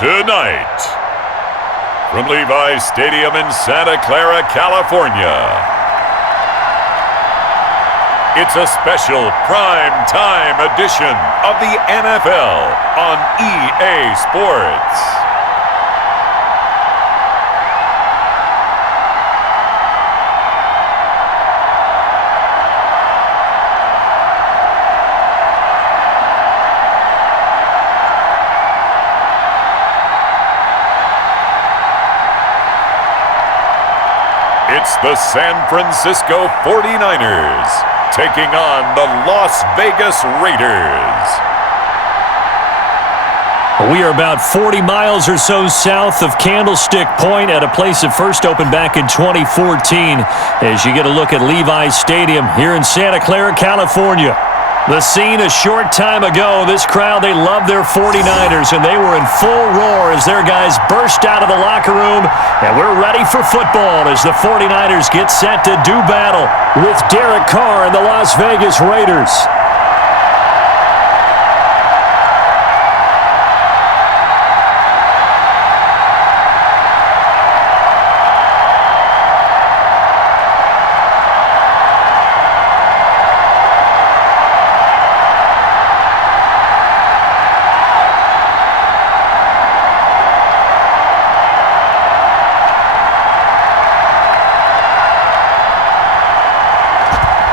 Tonight, from Levi's Stadium in Santa Clara, California, it's a special prime-time edition of the NFL on EA Sports. It's the San Francisco 49ers taking on the Las Vegas Raiders. We are about 40 miles or so south of Candlestick Point at a place that first opened back in 2014 as you get a look at Levi's Stadium here in Santa Clara, California. The scene a short time ago, this crowd, they love their 49ers, and they were in full roar as their guys burst out of the locker room, and we're ready for football as the 49ers get set to do battle with Derek Carr and the Las Vegas Raiders.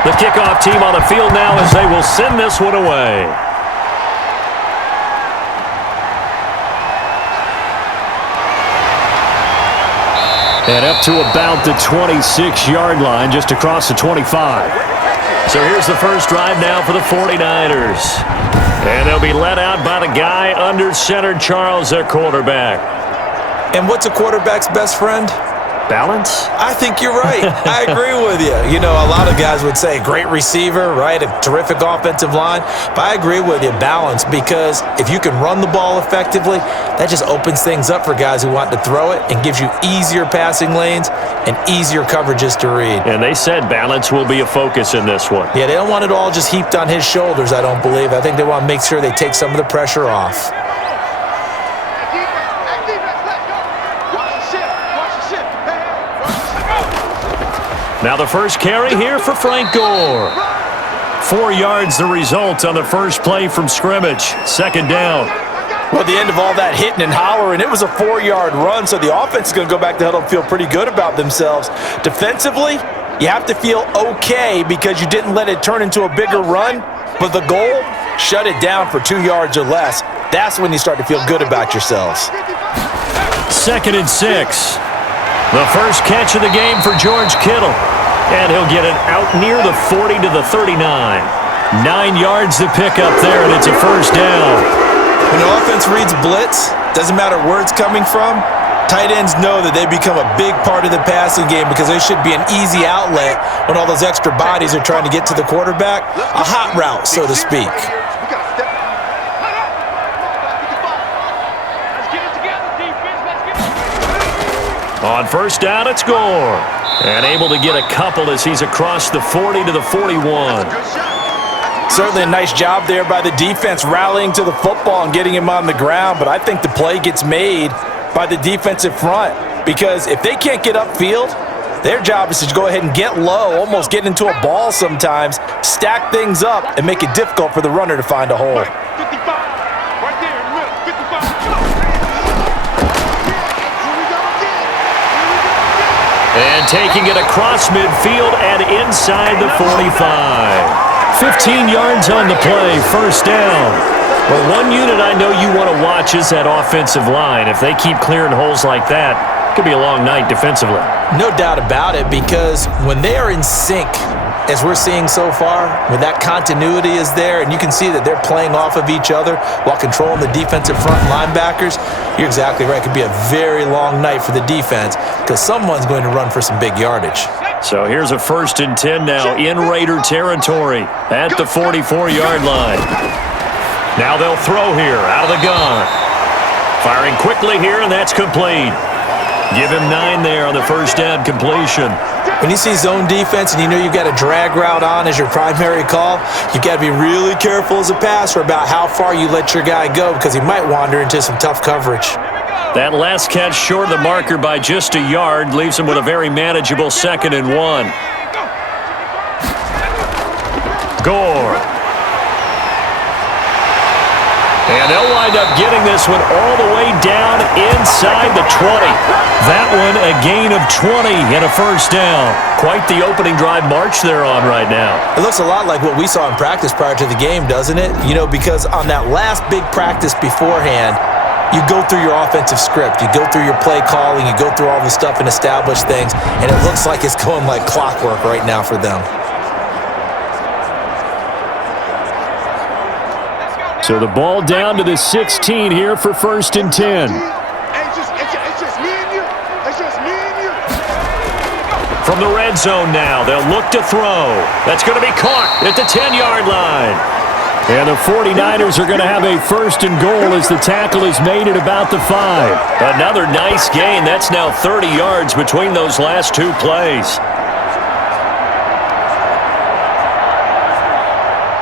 The kickoff team on the field now as they will send this one away. And up to about the 26-yard line, just across the 25. So here's the first drive now for the 49ers. And they'll be led out by the guy under center, Charles, their quarterback. And what's a quarterback's best friend? Balance? I think you're right. I agree with you. You know, a lot of guys would say great receiver, right? A terrific offensive line. But I agree with you, balance, because if you can run the ball effectively, that just opens things up for guys who want to throw it and gives you easier passing lanes and easier coverages to read. And they said balance will be a focus in this one. Yeah, they don't want it all just heaped on his shoulders, I don't believe. I think they want to make sure they take some of the pressure off. Now the first carry here for Frank Gore. 4 yards the result on the first play from scrimmage. Second down. Well, at the end of all that hitting and hollering, it was a 4-yard run, so the offense is going to go back to huddle and feel pretty good about themselves. Defensively, you have to feel okay because you didn't let it turn into a bigger run, but the goal, shut it down for 2 yards or less. That's when you start to feel good about yourselves. 2nd and 6. The first catch of the game for George Kittle. And he'll get it out near the 40 to the 39. 9 yards to pick up there, and it's a first down. When the offense reads blitz, doesn't matter where it's coming from, tight ends know that they become a big part of the passing game because they should be an easy outlet when all those extra bodies are trying to get to the quarterback. A hot route, so to speak. On first down, it's Gore. And able to get a couple as he's across the 40 to the 41. Certainly a nice job there by the defense rallying to the football and getting him on the ground, but I think the play gets made by the defensive front because if they can't get upfield, their job is to go ahead and get low, almost get into a ball sometimes, stack things up, and make it difficult for the runner to find a hole. And taking it across midfield and inside the 45. 15 yards on the play, first down. Well, one unit I know you want to watch is that offensive line. If they keep clearing holes like that, it could be a long night defensively. No doubt about it, because when they are in sync, as we're seeing so far, when that continuity is there and you can see that they're playing off of each other while controlling the defensive front linebackers, you're exactly right. It could be a very long night for the defense because someone's going to run for some big yardage. So here's a 1st and 10 now in Raider territory at the 44-yard line. Now they'll throw here out of the gun. Firing quickly here, and that's complete. Give him 9 there on the first down completion. When you see zone defense and you know you've got a drag route on as your primary call, you've got to be really careful as a passer about how far you let your guy go because he might wander into some tough coverage. That last catch short of the marker by just a yard leaves him with a very manageable 2nd and 1. Gore. And they'll wind up getting this one all the way down inside the 20. That one a gain of 20 and a first down. Quite the opening drive march they're on right now. It looks a lot like what we saw in practice prior to the game, doesn't it? You know, because on that last big practice beforehand, you go through your offensive script, you go through your play calling, you go through all the stuff and establish things, and it looks like it's going like clockwork right now for them. So the ball down to the 16 here for 1st and 10. From the red zone now, they'll look to throw. That's going to be caught at the 10-yard line. And the 49ers are going to have a 1st and goal as the tackle is made at about the 5. Another nice gain. That's now 30 yards between those last 2 plays.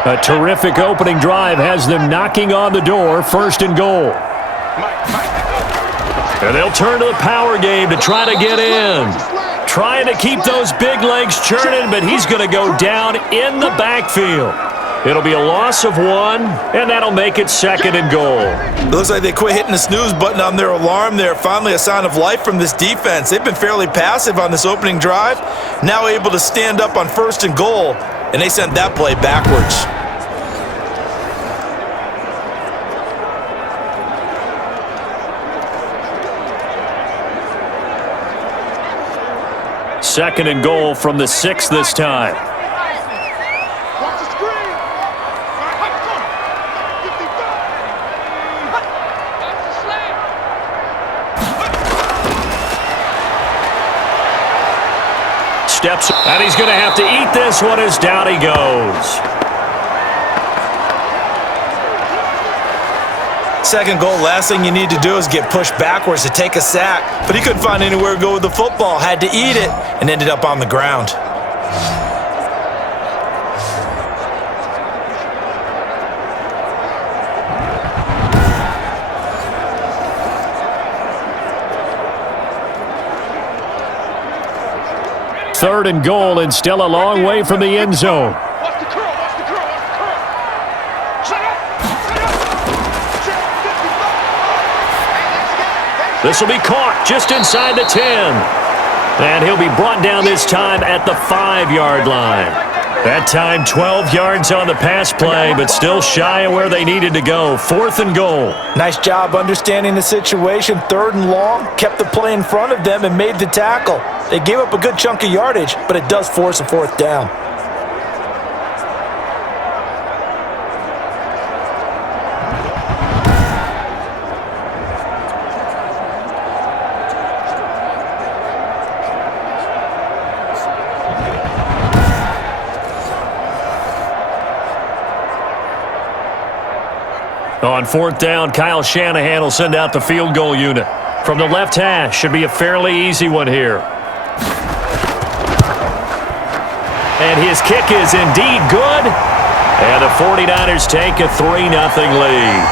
A terrific opening drive has them knocking on the door, 1st and goal. And they'll turn to the power game to try to get in. Trying to keep those big legs churning, but he's going to go down in the backfield. It'll be a loss of 1, and that'll make it 2nd and goal. It looks like they quit hitting the snooze button on their alarm there. Finally a sign of life from this defense. They've been fairly passive on this opening drive. Now able to stand up on 1st and goal, and they sent that play backwards. Second and goal from the 6 this time. Steps, and he's going to have to eat this one as down he goes. Second goal, last thing you need to do is get pushed backwards to take a sack. But he couldn't find anywhere to go with the football, had to eat it, and ended up on the ground. Third and goal, and still a long way from the end zone. This will be caught just inside the 10. And he'll be brought down this time at the 5-yard line. That time 12 yards on the pass play, but still shy of where they needed to go. 4th and goal. Nice job understanding the situation. 3rd and long, kept the play in front of them and made the tackle. They gave up a good chunk of yardage, but it does force a 4th down. On 4th down, Kyle Shanahan will send out the field goal unit. From the left hash, should be a fairly easy one here. And his kick is indeed good. And the 49ers take a 3-0 lead.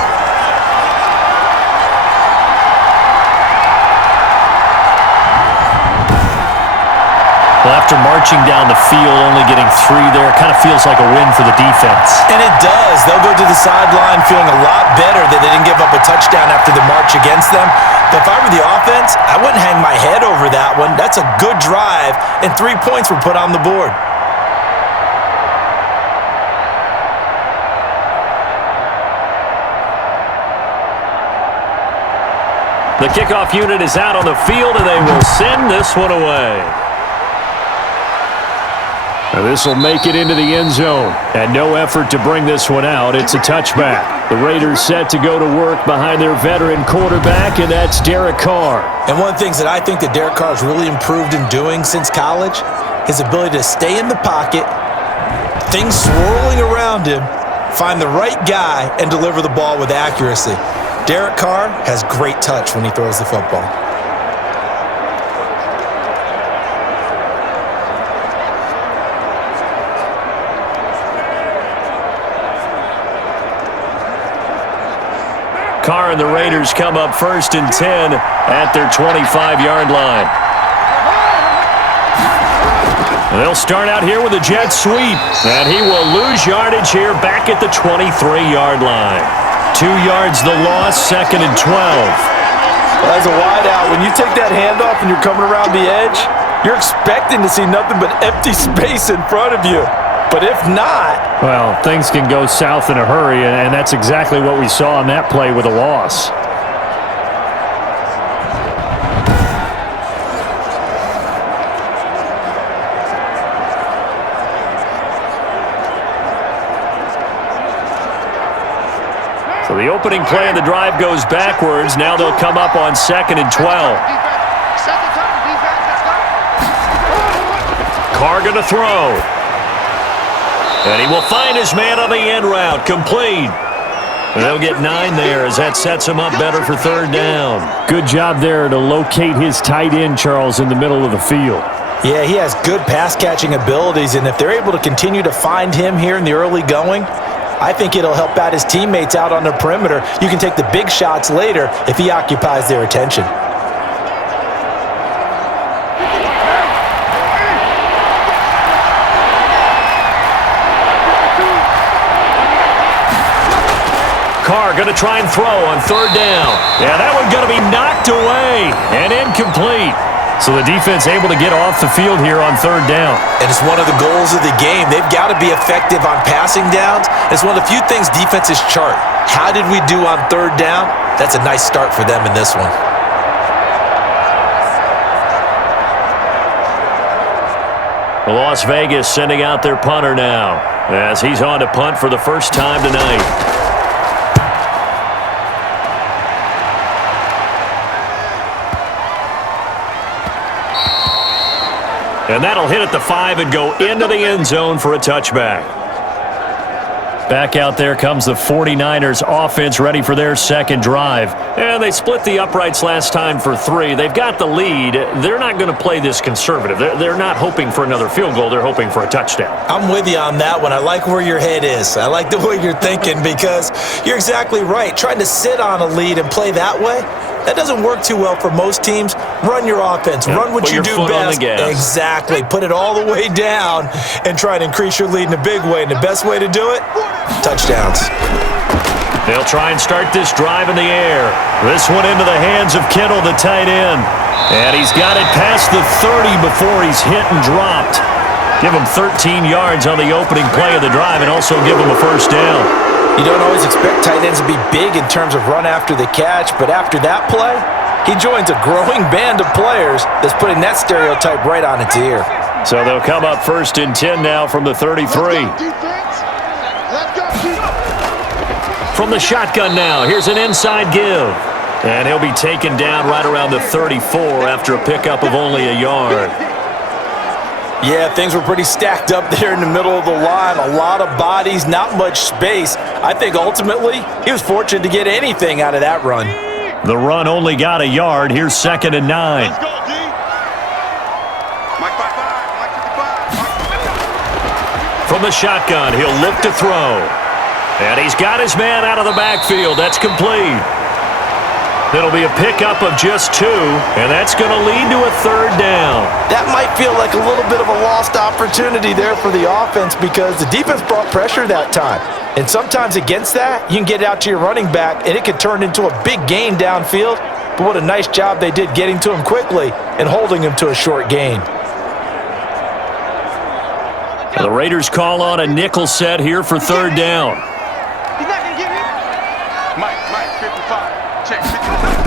Well, after marching down the field, only getting 3 there, kind of feels like a win for the defense. And it does. They'll go to the sideline feeling a lot better that they didn't give up a touchdown after the march against them. But if I were the offense, I wouldn't hang my head over that one. That's a good drive, and 3 points were put on the board. The kickoff unit is out on the field, and they will send this one away. This will make it into the end zone, and no effort to bring this one out. It's a touchback. The Raiders set to go to work behind their veteran quarterback, and that's Derek Carr. And one of the things that I think that Derek Carr has really improved in doing since college, his ability to stay in the pocket, things swirling around him, find the right guy, and deliver the ball with accuracy. Derek Carr has great touch when he throws the football. Carr and the Raiders come up 1st and 10 at their 25-yard line. They'll start out here with a jet sweep, and he will lose yardage here back at the 23-yard line. 2 yards the loss, 2nd and 12. As a wideout, when you take that handoff and you're coming around the edge, you're expecting to see nothing but empty space in front of you. But if not... Well, things can go south in a hurry, and that's exactly what we saw on that play with a loss. So the opening play of the drive goes backwards. Now they'll come up on 2nd and 12. Carr going to throw. And he will find his man on the end route. Complete. They'll get 9 there as that sets him up better for 3rd down. Good job there to locate his tight end, Charles, in the middle of the field. Yeah, he has good pass-catching abilities, and if they're able to continue to find him here in the early going, I think it'll help out his teammates out on the perimeter. You can take the big shots later if he occupies their attention. Carr going to try and throw on 3rd down. Yeah, that one going to be knocked away and incomplete. So the defense able to get off the field here on 3rd down. And it's one of the goals of the game. They've got to be effective on passing downs. It's one of the few things defenses chart. How did we do on 3rd down? That's a nice start for them in this one. Las Vegas sending out their punter now as he's on to punt for the first time tonight. And that'll hit at the 5 and go into the end zone for a touchback. Back out there comes the 49ers offense ready for their 2nd drive. And they split the uprights last time for 3. They've got the lead. They're not going to play this conservative. They're not hoping for another field goal. They're hoping for a touchdown. I'm with you on that one. I like where your head is. I like the way you're thinking because you're exactly right. Trying to sit on a lead and play that way, that doesn't work too well for most teams. Run your offense. Run what you do best. Exactly. Put it all the way down and try to increase your lead in a big way. And the best way to do it? Touchdowns. They'll try and start this drive in the air. This one into the hands of Kittle, the tight end. And he's got it past the 30 before he's hit and dropped. Give him 13 yards on the opening play of the drive and also give him a 1st down. You don't always expect tight ends to be big in terms of run after the catch, but after that play, he joins a growing band of players that's putting that stereotype right on its ear. So they'll come up 1st and 10 now from the 33. From the shotgun now, here's an inside give. And he'll be taken down right around the 34 after a pickup of only a yard. Yeah, things were pretty stacked up there in the middle of the line. A lot of bodies, not much space. I think ultimately he was fortunate to get anything out of that run. The run only got a yard. Here's 2nd and 9. From the shotgun, he'll look to throw. And he's got his man out of the backfield. That's complete. It'll be a pickup of just 2, and that's going to lead to a 3rd down. That might feel like a little bit of a lost opportunity there for the offense because the defense brought pressure that time. And sometimes against that, you can get it out to your running back, and it could turn into a big gain downfield. But what a nice job they did getting to him quickly and holding him to a short gain. The Raiders call on a nickel set here for 3rd down. He's not going to get me. Mike, 55. Check, 55.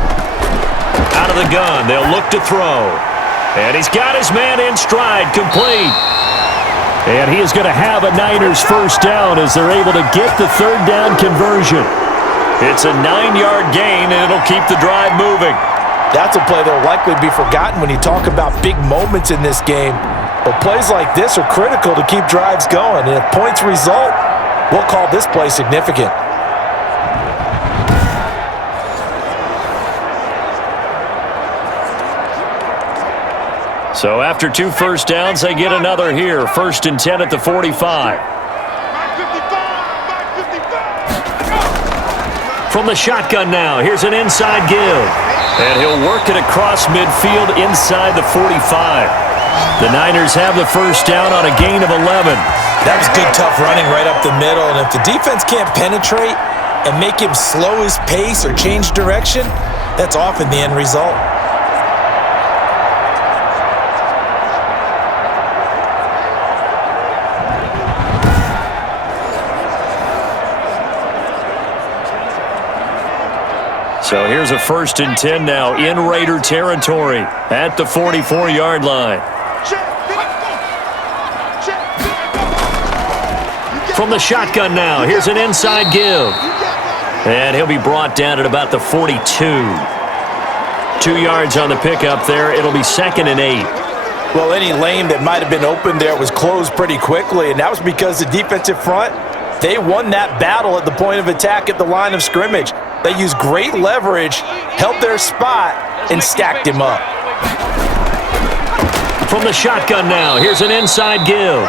Out of the gun, they'll look to throw. And he's got his man in stride, complete. And he is going to have a Niners 1st down as they're able to get the 3rd down conversion. It's a 9-yard gain, and it'll keep the drive moving. That's a play that will likely be forgotten when you talk about big moments in this game. But plays like this are critical to keep drives going. And if points result, we'll call this play significant. So after 2 1st downs, they get another here. 1st and 10 at the 45. From the shotgun now, here's an inside give. And he'll work it across midfield inside the 45. The Niners have the first down on a gain of 11. That was good, tough running right up the middle. And if the defense can't penetrate and make him slow his pace or change direction, that's often the end result. So here's a 1st and 10 now in Raider territory at the 44-yard line. From the shotgun now, here's an inside give. And he'll be brought down at about the 42. 2 yards on the pickup there. It'll be 2nd and 8. Well, any lane that might have been open there was closed pretty quickly, and that was because the defensive front, they won that battle at the point of attack at the line of scrimmage. They used great leverage, held their spot, and stacked him up. From the shotgun now, here's an inside give.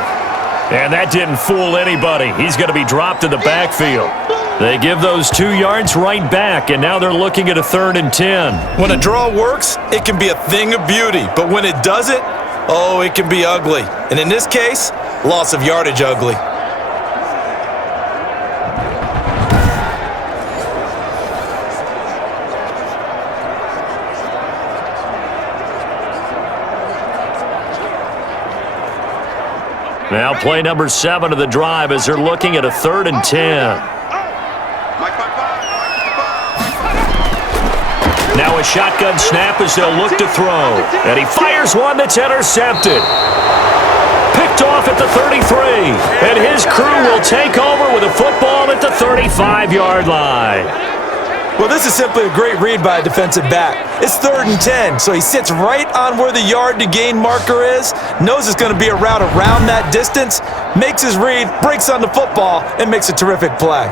And that didn't fool anybody. He's going to be dropped in the backfield. They give those 2 yards right back, and now they're looking at a 3rd and 10. When a draw works, it can be a thing of beauty. But when it doesn't, oh, it can be ugly. And in this case, loss of yardage ugly. Now play number 7 of the drive as they're looking at a 3rd and 10. Now a shotgun snap as they'll look to throw. And he fires one that's intercepted. Picked off at the 33. And his crew will take over with a football at the 35-yard line. Well, this is simply a great read by a defensive back. It's 3rd and 10, so he sits right on where the yard-to-gain marker is, knows it's going to be a route around that distance, makes his read, breaks on the football, and makes a terrific play.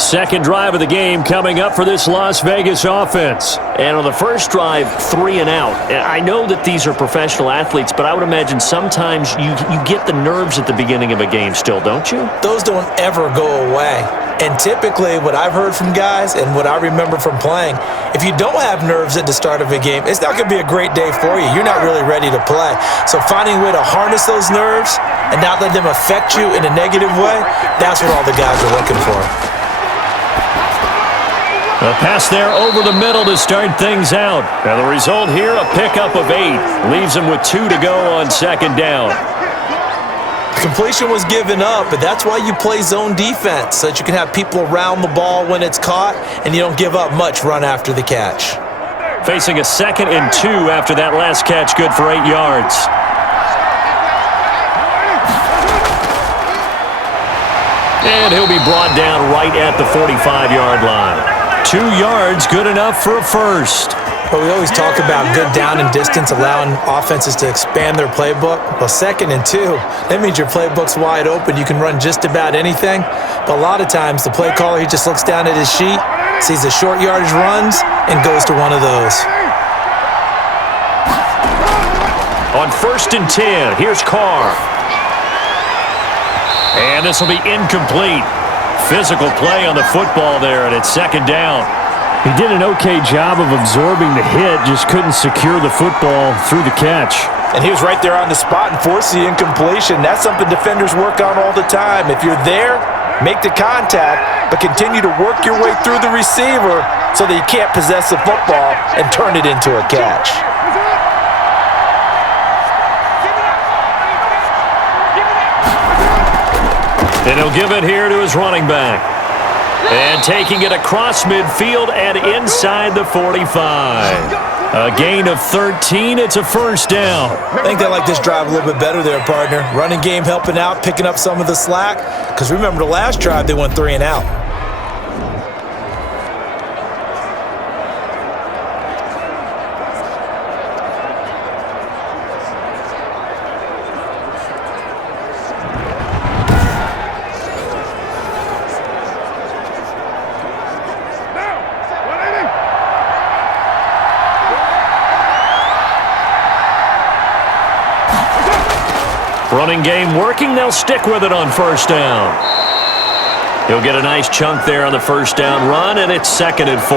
Second drive of the game coming up for this Las Vegas offense. And on the first drive, 3 and out. I know that these are professional athletes, but I would imagine sometimes you get the nerves at the beginning of a game still, don't you? Those don't ever go away. And typically, what I've heard from guys and what I remember from playing, if you don't have nerves at the start of a game, it's not going to be a great day for you. You're not really ready to play. So finding a way to harness those nerves and not let them affect you in a negative way, that's what all the guys are looking for. A pass there over the middle to start things out. And the result here, a pickup of 8. Leaves them with 2 to go on 2nd down. Completion was given up, but that's why you play zone defense, so that you can have people around the ball when it's caught, and you don't give up much run after the catch. Facing a 2nd and 2 after that last catch, good for 8 yards. And he'll be brought down right at the 45-yard line. 2 yards, good enough for a first. But we always talk about good down and distance, allowing offenses to expand their playbook. Well, 2nd and 2, that means your playbook's wide open. You can run just about anything. But a lot of times, the play caller, he just looks down at his sheet, sees the short yardage runs, and goes to one of those. On 1st and 10, here's Carr. And this will be incomplete. Physical play on the football there, and it's 2nd down. He did an okay job of absorbing the hit, just couldn't secure the football through the catch. And he was right there on the spot and forced the incompletion. That's something defenders work on all the time. If you're there, make the contact, but continue to work your way through the receiver so that you can't possess the football and turn it into a catch. And he'll give it here to his running back. And taking it across midfield and inside the 45. A gain of 13. It's a first down. I think they like this drive a little bit better there, partner. Running game helping out, picking up some of the slack. Because remember the last drive, they went 3 and out. Running game working. They'll stick with it on first down. He'll get a nice chunk there on the first down run, and it's 2nd and 4.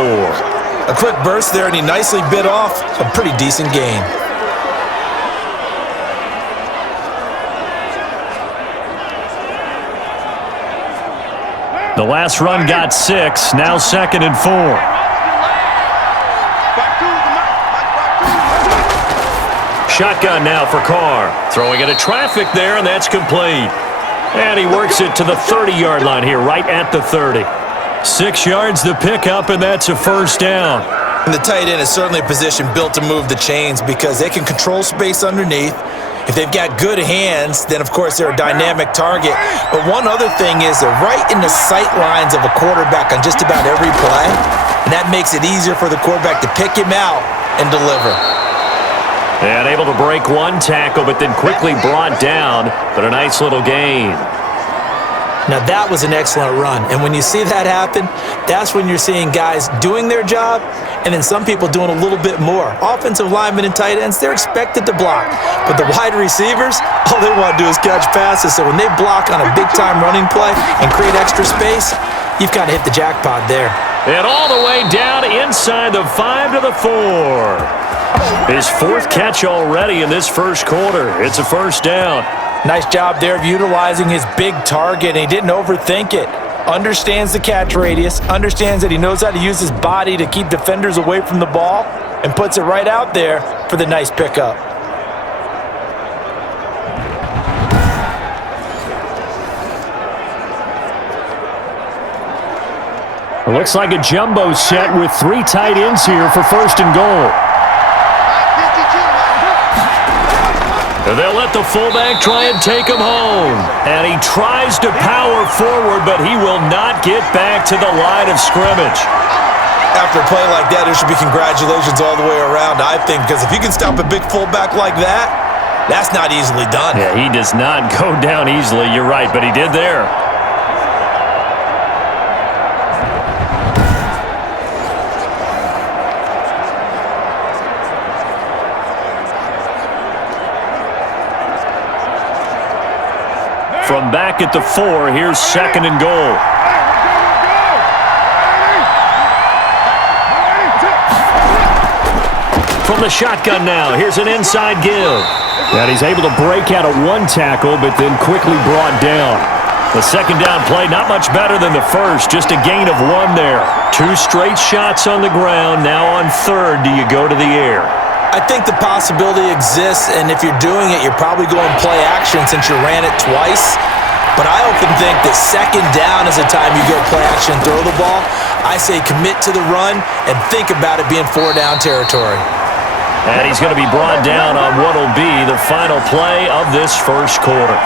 A quick burst there, and he nicely bit off a pretty decent gain. The last run got 6, now 2nd and 4. Shotgun now for Carr. Throwing into traffic there, and that's complete. And he works it to the 30-yard line here, right at the 30. 6 yards the pickup, and that's a first down. And the tight end is certainly a position built to move the chains because they can control space underneath. If they've got good hands, then of course they're a dynamic target. But one other thing is they're right in the sight lines of a quarterback on just about every play. And that makes it easier for the quarterback to pick him out and deliver. And able to break one tackle, but then quickly brought down. But a nice little gain. Now that was an excellent run. And when you see that happen, that's when you're seeing guys doing their job and then some people doing a little bit more. Offensive linemen and tight ends, they're expected to block. But the wide receivers, all they want to do is catch passes. So when they block on a big-time running play and create extra space, you've kind of hit the jackpot there. And all the way down inside the 5 to the 4. His 4th catch already in this first quarter. It's a first down. Nice job there of utilizing his big target, and he didn't overthink it. Understands the catch radius, understands that he knows how to use his body to keep defenders away from the ball, and puts it right out there for the nice pickup. It looks like a jumbo set with 3 tight ends here for 1st and goal. They'll let the fullback try and take him home. And he tries to power forward, but he will not get back to the line of scrimmage. After a play like that, there should be congratulations all the way around, I think, because if you can stop a big fullback like that, that's not easily done. Yeah, he does not go down easily. You're right, but he did there. From back at the 4, here's 2nd and goal. From the shotgun now, here's an inside give. And he's able to break out of one tackle, but then quickly brought down. The second down play, not much better than the first, just a gain of 1 there. 2 straight shots on the ground. Now on 3rd, do you go to the air? I think the possibility exists, and if you're doing it, you're probably going play action since you ran it twice. But I often think that 2nd down is the time you go play action and throw the ball. I say commit to the run and think about it being 4-down territory. And he's going to be brought down on what will be the final play of this first quarter.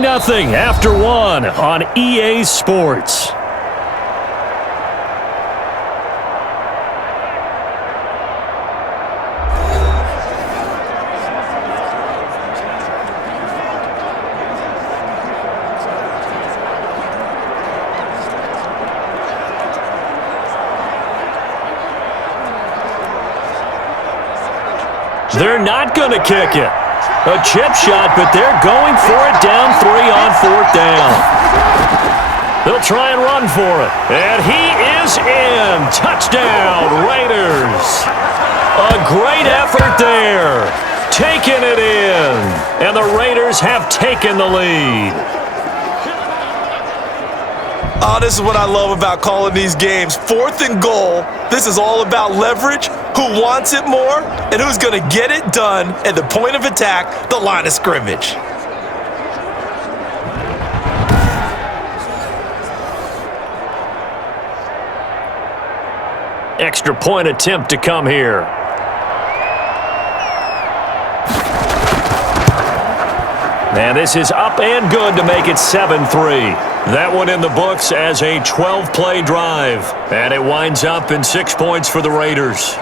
Nothing after 1 on EA Sports. They're not going to kick it. A chip shot, but they're going for it down 3 on 4th down. They'll try and run for it. And he is in. Touchdown, Raiders. A great effort there. Taking it in. And the Raiders have taken the lead. Oh, this is what I love about calling these games. 4th and goal. This is all about leverage, who wants it more, and who's going to get it done at the point of attack, the line of scrimmage. Extra point attempt to come here. And this is up and good to make it 7-3. That one in the books as a 12-play drive. And it winds up in 6 points for the Raiders.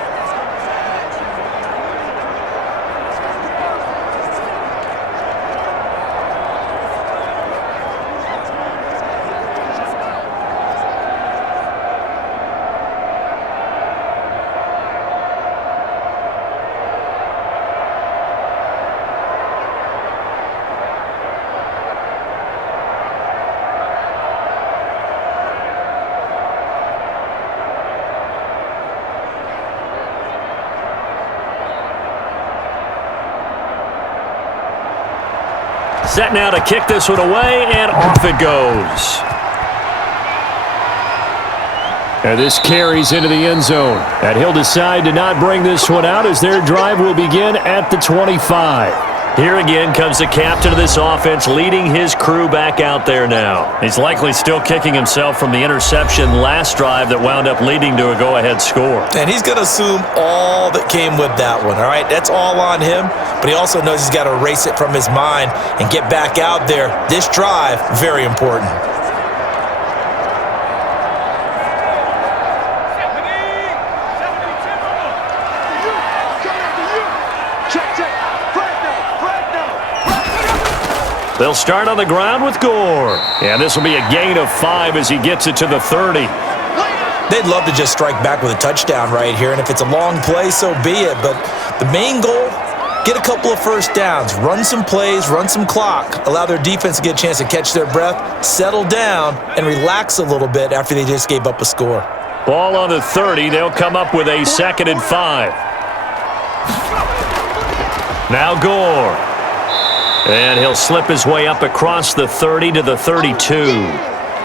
Set now to kick this one away, and off it goes. And this carries into the end zone. And he'll decide to not bring this one out as their drive will begin at the 25. Here again comes the captain of this offense leading his crew back out there now. He's likely still kicking himself from the interception last drive that wound up leading to a go-ahead score. And he's going to assume all that came with that one, all right? That's all on him, but he also knows he's got to erase it from his mind and get back out there. This drive, very important. They'll start on the ground with Gore. And this will be a gain of 5 as he gets it to the 30. They'd love to just strike back with a touchdown right here, and if it's a long play, so be it. But the main goal, get a couple of first downs, run some plays, run some clock, allow their defense to get a chance to catch their breath, settle down, and relax a little bit after they just gave up a score. Ball on the 30. They'll come up with a 2nd and 5. Now Gore. And he'll slip his way up across the 30 to the 32.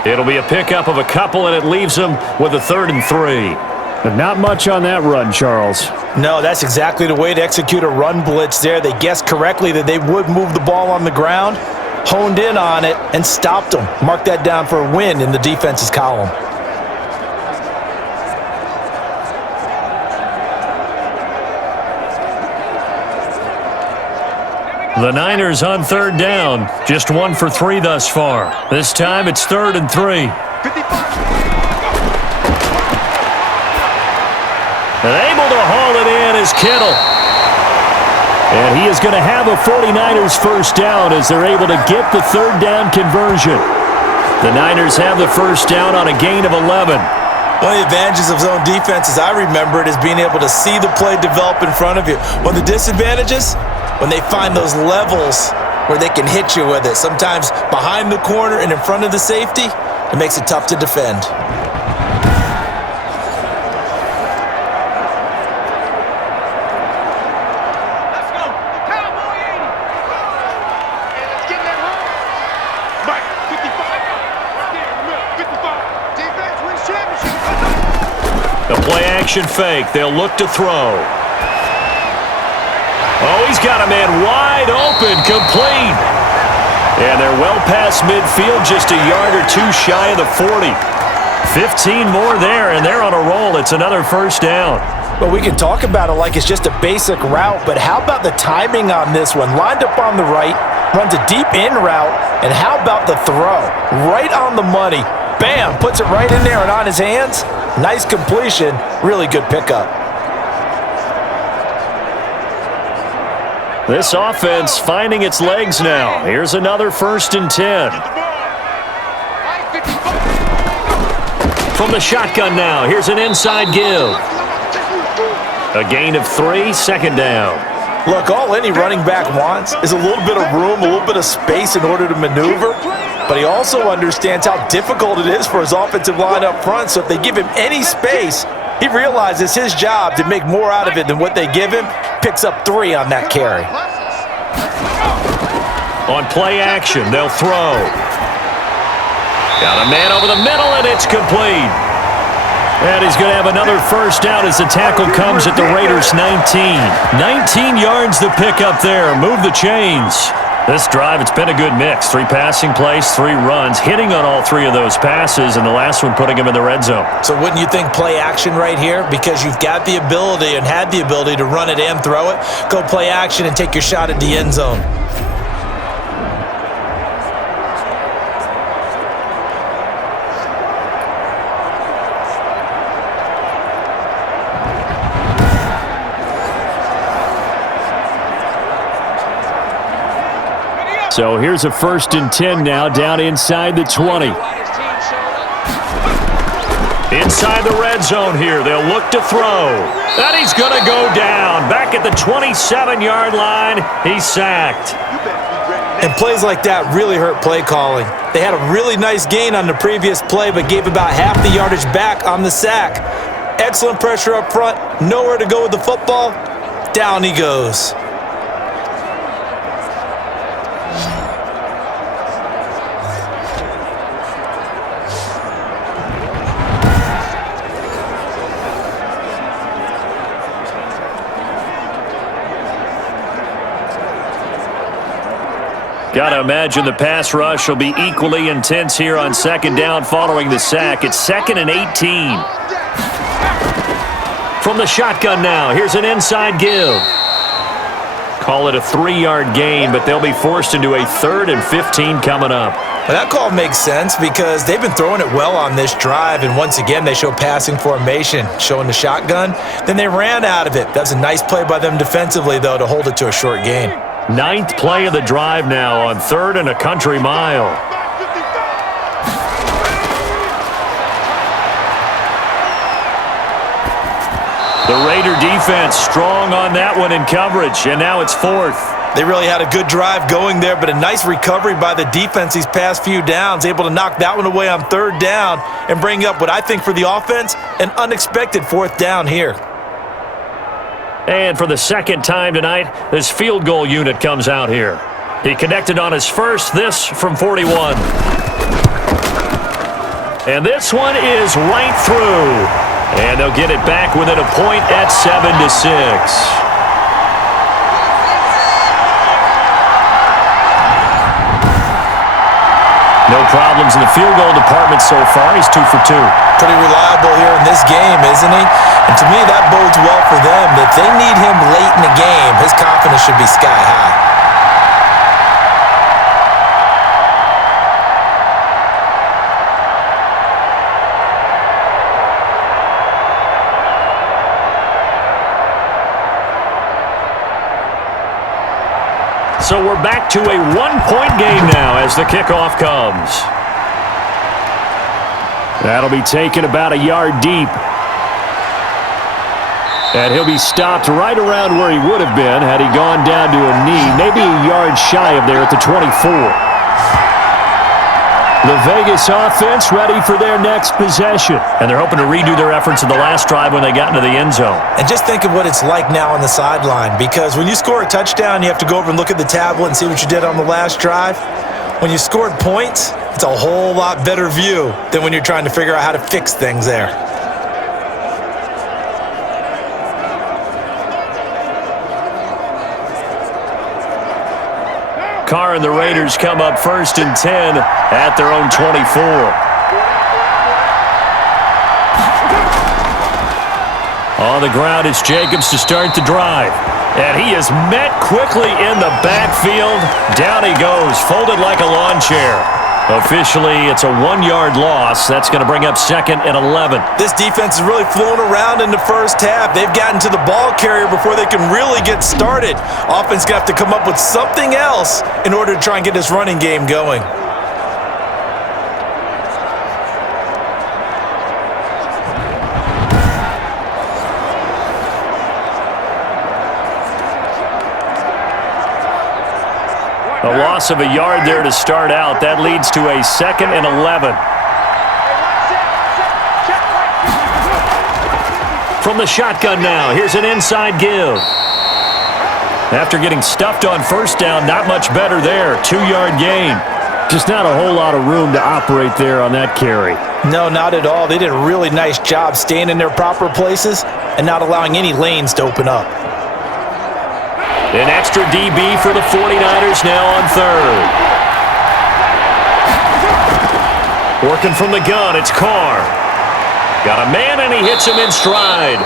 It'll be a pickup of a couple, and it leaves him with a 3rd and 3. But not much on that run, Charles. No, that's exactly the way to execute a run blitz there. They guessed correctly that they would move the ball on the ground, honed in on it, and stopped them. Mark that down for a win in the defense's column. The Niners on 3rd down. Just 1 for 3 thus far. This time it's 3rd and 3. And able to haul it in is Kittle. And he is going to have a 49ers first down as they're able to get the 3rd down conversion. The Niners have the first down on a gain of 11. One of the advantages of zone defense, as I remember it, is being able to see the play develop in front of you. One of the disadvantages, when they find those levels where they can hit you with it, sometimes behind the corner and in front of the safety, it makes it tough to defend. The play-action fake. They'll look to throw. Oh, he's got a man wide open, complete. And they're well past midfield, just a yard or 2 shy of the 40. 15 more there, and they're on a roll. It's another first down. Well, we can talk about it like it's just a basic route, but how about the timing on this one? Lined up on the right, runs a deep in route, and how about the throw? Right on the money. Bam, puts it right in there and on his hands. Nice completion, really good pickup. This offense finding its legs now. Here's another 1st and 10. From the shotgun now, here's an inside give. A gain of 3, 2nd down. Look, all any running back wants is a little bit of room, a little bit of space in order to maneuver. But he also understands how difficult it is for his offensive line up front. So if they give him any space, he realizes his job to make more out of it than what they give him. Picks up 3 on that carry. On play action, they'll throw. Got a man over the middle, and it's complete. And he's going to have another first down as the tackle comes at the Raiders' 19. 19 yards to pick up there. Move the chains. This drive, it's been a good mix. 3 passing plays, 3 runs, hitting on all 3 of those passes, and the last one putting him in the red zone. So wouldn't you think play action right here? Because you've got the ability and had the ability to run it and throw it. Go play action and take your shot at the end zone. So here's a 1st and 10 now, down inside the 20. Inside the red zone here, they'll look to throw. And he's going to go down. Back at the 27-yard line, he's sacked. And plays like that really hurt play calling. They had a really nice gain on the previous play, but gave about half the yardage back on the sack. Excellent pressure up front, nowhere to go with the football. Down he goes. Got to imagine the pass rush will be equally intense here on 2nd down following the sack. It's 2nd and 18. From the shotgun now, here's an inside give. Call it a 3-yard gain, but they'll be forced into a 3rd and 15 coming up. Well, that call makes sense because they've been throwing it well on this drive, and once again they show passing formation, showing the shotgun. Then they ran out of it. That's a nice play by them defensively, though, to hold it to a short gain. 9th play of the drive now on 3rd and a country mile. The Raider defense strong on that one in coverage, and now it's 4th. They really had a good drive going there, but a nice recovery by the defense these past few downs, able to knock that one away on 3rd down and bring up what I think for the offense, an unexpected 4th down here. And for the 2nd time tonight, this field goal unit comes out here. He connected on his first, this from 41. And this one is right through. And they'll get it back within a point at 7-6. No problems in the field goal department so far. He's 2 for 2. Pretty reliable here in this game, isn't he? And to me, that bodes well for them. If they need him late in the game, his confidence should be sky high. So we're back to a 1-point game now as the kickoff comes. That'll be taken about a yard deep. And he'll be stopped right around where he would have been had he gone down to a knee, maybe a yard shy of there at the 24. The Vegas offense ready for their next possession. And they're hoping to redo their efforts in the last drive when they got into the end zone. And just think of what it's like now on the sideline, because when you score a touchdown, you have to go over and look at the tablet and see what you did on the last drive. When you scored points, it's a whole lot better view than when you're trying to figure out how to fix things there. Carr and the Raiders come up 1st and 10 at their own 24. On the ground, it's Jacobs to start the drive. And he is met quickly in the backfield. Down he goes, folded like a lawn chair. Officially, it's a 1-yard loss. That's going to bring up 2nd and 11. This defense is really flown around in the first half. They've gotten to the ball carrier before they can really get started. Offense going to have to come up with something else in order to try and get this running game going. A loss of a yard there to start out. That leads to a 2nd and 11. From the shotgun now, here's an inside give. After getting stuffed on 1st down, not much better there. 2-yard gain. Just not a whole lot of room to operate there on that carry. No, not at all. They did a really nice job staying in their proper places and not allowing any lanes to open up. An extra DB for the 49ers now on 3rd. Working from the gun, it's Carr. Got a man, and he hits him in stride.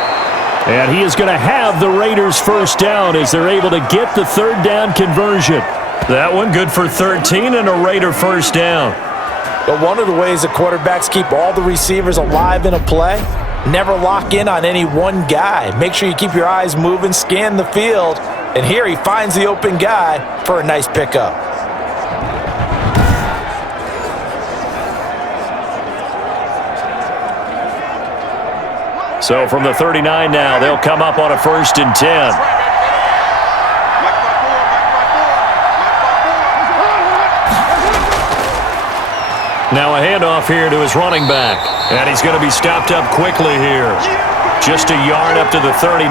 And he is going to have the Raiders' 1st down as they're able to get the 3rd down conversion. That one good for 13 and a Raider 1st down. But one of the ways the quarterbacks keep all the receivers alive in a play, never lock in on any one guy. Make sure you keep your eyes moving, scan the field. And here he finds the open guy for a nice pickup. So from the 39 now, they'll come up on a 1st and 10. Now a handoff here to his running back. And he's going to be stopped up quickly here. Just a yard up to the 39.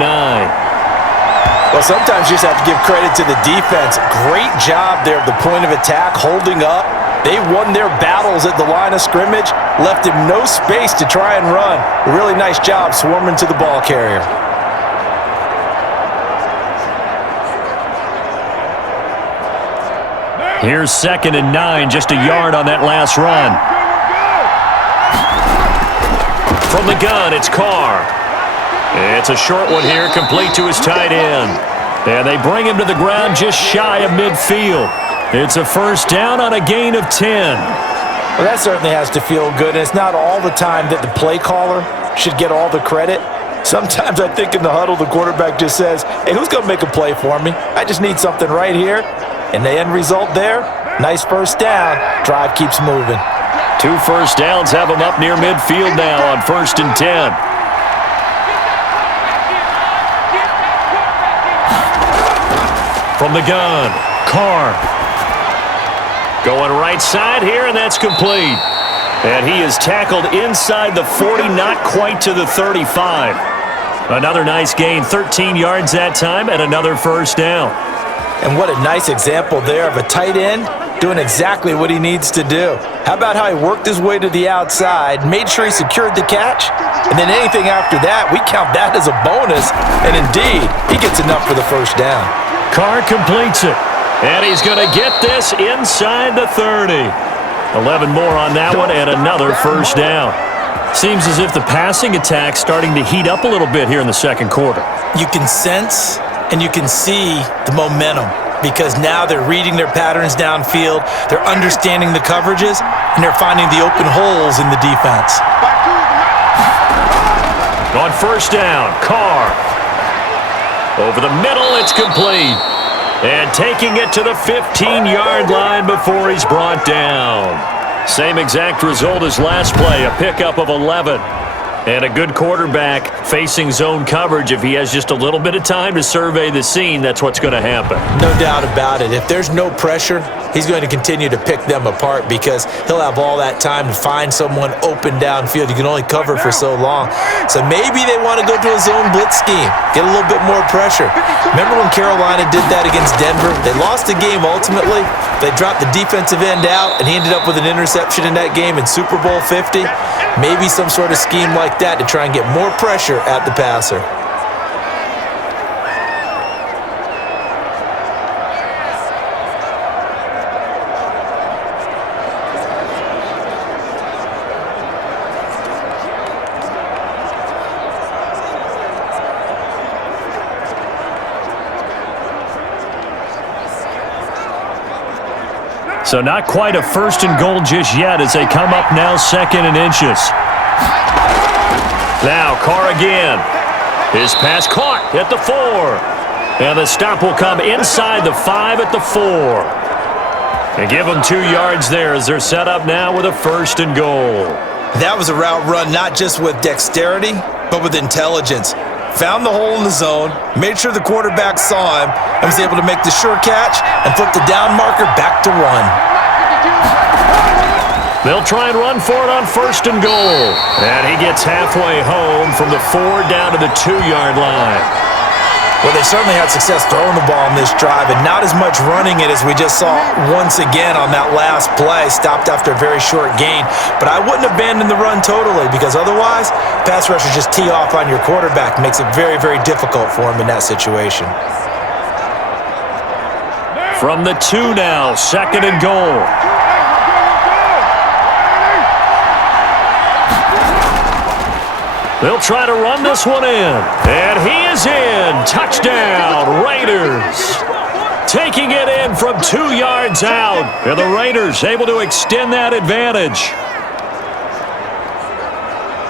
Well, sometimes you just have to give credit to the defense. Great job there at the point of attack, holding up. They won their battles at the line of scrimmage, left him no space to try and run. A really nice job swarming to the ball carrier. Here's 2nd and 9, just a yard on that last run. From the gun, it's Carr. It's a short one here, complete to his tight end. And they bring him to the ground just shy of midfield. It's a 1st down on a gain of 10. Well, that certainly has to feel good, and it's not all the time that the play caller should get all the credit. Sometimes I think in the huddle, the quarterback just says, hey, who's going to make a play for me? I just need something right here. And the end result there, nice 1st down. Drive keeps moving. 2 first downs have him up near midfield now on 1st and 10. From the gun, Carr. Going right side here, and that's complete. And he is tackled inside the 40, not quite to the 35. Another nice gain, 13 yards that time, and another 1st down. And what a nice example there of a tight end doing exactly what he needs to do. How about how he worked his way to the outside, made sure he secured the catch, and then anything after that, we count that as a bonus. And indeed, he gets enough for the 1st down. Carr completes it. And he's going to get this inside the 30. 11 more on that one and another 1st down. Seems as if the passing attack's starting to heat up a little bit here in the 2nd quarter. You can sense and you can see the momentum because now they're reading their patterns downfield, they're understanding the coverages, and they're finding the open holes in the defense. On 1st down, Carr. Over the middle, it's complete. And taking it to the 15-yard line before he's brought down. Same exact result as last play, a pickup of 11. And a good quarterback facing zone coverage. If he has just a little bit of time to survey the scene, that's what's going to happen. No doubt about it. If there's no pressure, he's going to continue to pick them apart because he'll have all that time to find someone open downfield. You can only cover for so long. So maybe they want to go to a zone blitz scheme, get a little bit more pressure. Remember when Carolina did that against Denver? They lost the game ultimately. They dropped the defensive end out, and he ended up with an interception in that game in Super Bowl 50. Maybe some sort of scheme like that to try and get more pressure at the passer. So not quite a 1st and goal just yet as they come up now 2nd and inches. Now Carr again. His pass caught at the 4. And the stop will come inside the 5 at the 4. And give them 2 yards there as they're set up now with a 1st and goal. That was a route run not just with dexterity, but with intelligence. Found the hole in the zone, made sure the quarterback saw him, and was able to make the sure catch and flip the down marker back to 1. They'll try and run for it on 1st and goal. And he gets halfway home from the 4 down to the 2-yard line. Well, they certainly had success throwing the ball on this drive and not as much running it as we just saw once again on that last play, stopped after a very short gain. But I wouldn't abandon the run totally because otherwise, pass rushers just tee off on your quarterback. Makes it very, very difficult for him in that situation. From the 2 now, 2nd and goal. They'll try to run this one in. And he is in. Touchdown, Raiders. Taking it in from 2 yards out. And the Raiders able to extend that advantage.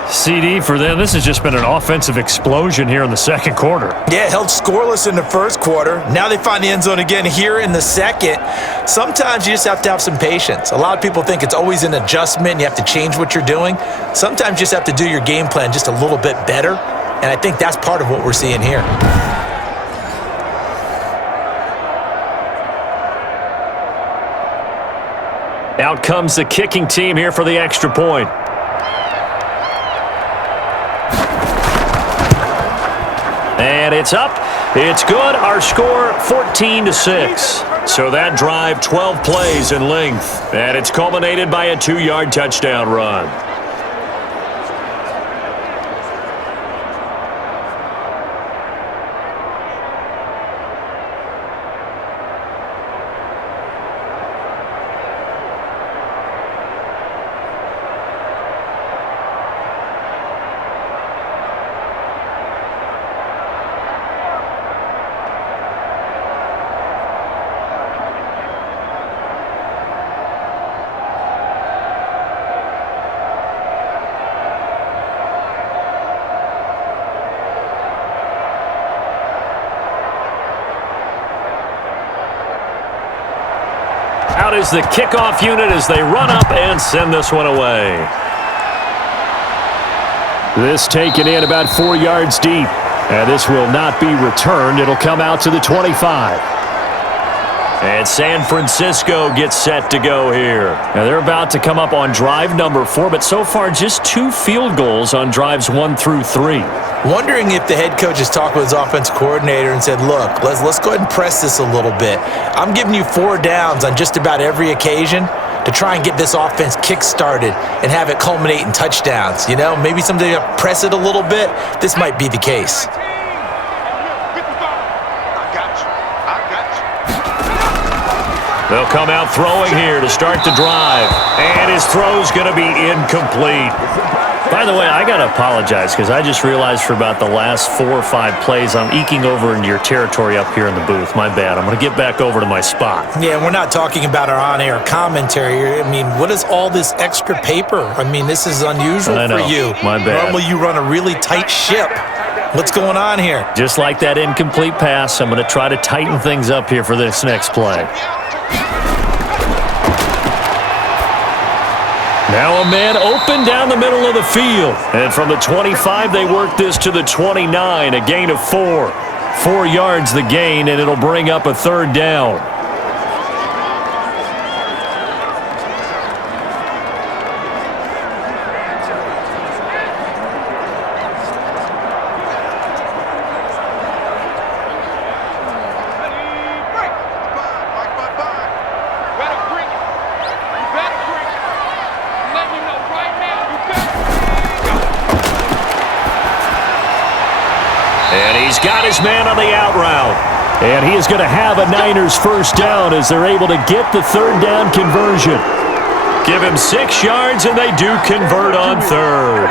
CD for them. This has just been an offensive explosion here in the 2nd quarter. Yeah, held scoreless in the 1st quarter. Now they find the end zone again here in the 2nd. Sometimes you just have to have some patience. A lot of people think it's always an adjustment and you have to change what you're doing. Sometimes you just have to do your game plan just a little bit better And I think that's part of what we're seeing here. Out comes the kicking team here for the extra point. And it's up. It's good. Our score 14-6. So that drive 12 plays in length. And it's culminated by a 2-yard touchdown run. Out is the kickoff unit as they run up and send this one away. This taken in about 4 yards deep. And this will not be returned. It'll come out to the 25. And San Francisco gets set to go here. Now they're about to come up on drive number 4, but so far just 2 field goals on drives 1 through 3. Wondering if the head coach has talked with his offense coordinator and said, look, let's go ahead and press this a little bit. I'm giving you 4 downs on just about every occasion to try and get this offense kick-started and have it culminate in touchdowns. You know, maybe someday to press it a little bit. This might be the case. They'll come out throwing here to start the drive. And his throw's going to be incomplete. By the way, I got to apologize because I just realized for about the last 4 or 5 plays, I'm eking over into your territory up here in the booth. My bad. I'm going to get back over to my spot. Yeah, we're not talking about our on-air commentary. I mean, what is all this extra paper? I mean, this is unusual for you. My bad. Normally you run a really tight ship. What's going on here? Just like that incomplete pass, I'm going to try to tighten things up here for this next play. Now a man open down the middle of the field. And from the 25, they work this to the 29, a gain of 4. 4 yards the gain, and it'll bring up a 3rd down. He's got his man on the out route. And he is going to have a Niners first down as they're able to get the 3rd down conversion. Give him 6 yards, and they do convert on 3rd.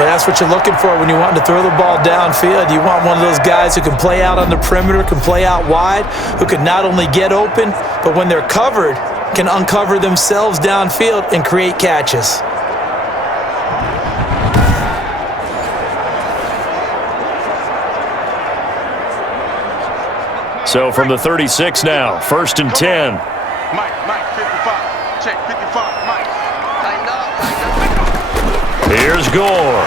But that's what you're looking for when you want to throw the ball downfield. You want one of those guys who can play out on the perimeter, can play out wide, who can not only get open, but when they're covered, can uncover themselves downfield and create catches. So from the 36 now, 1st and 10. Mike, 55. Check 55. Mike. Tighten up. Here's Gore.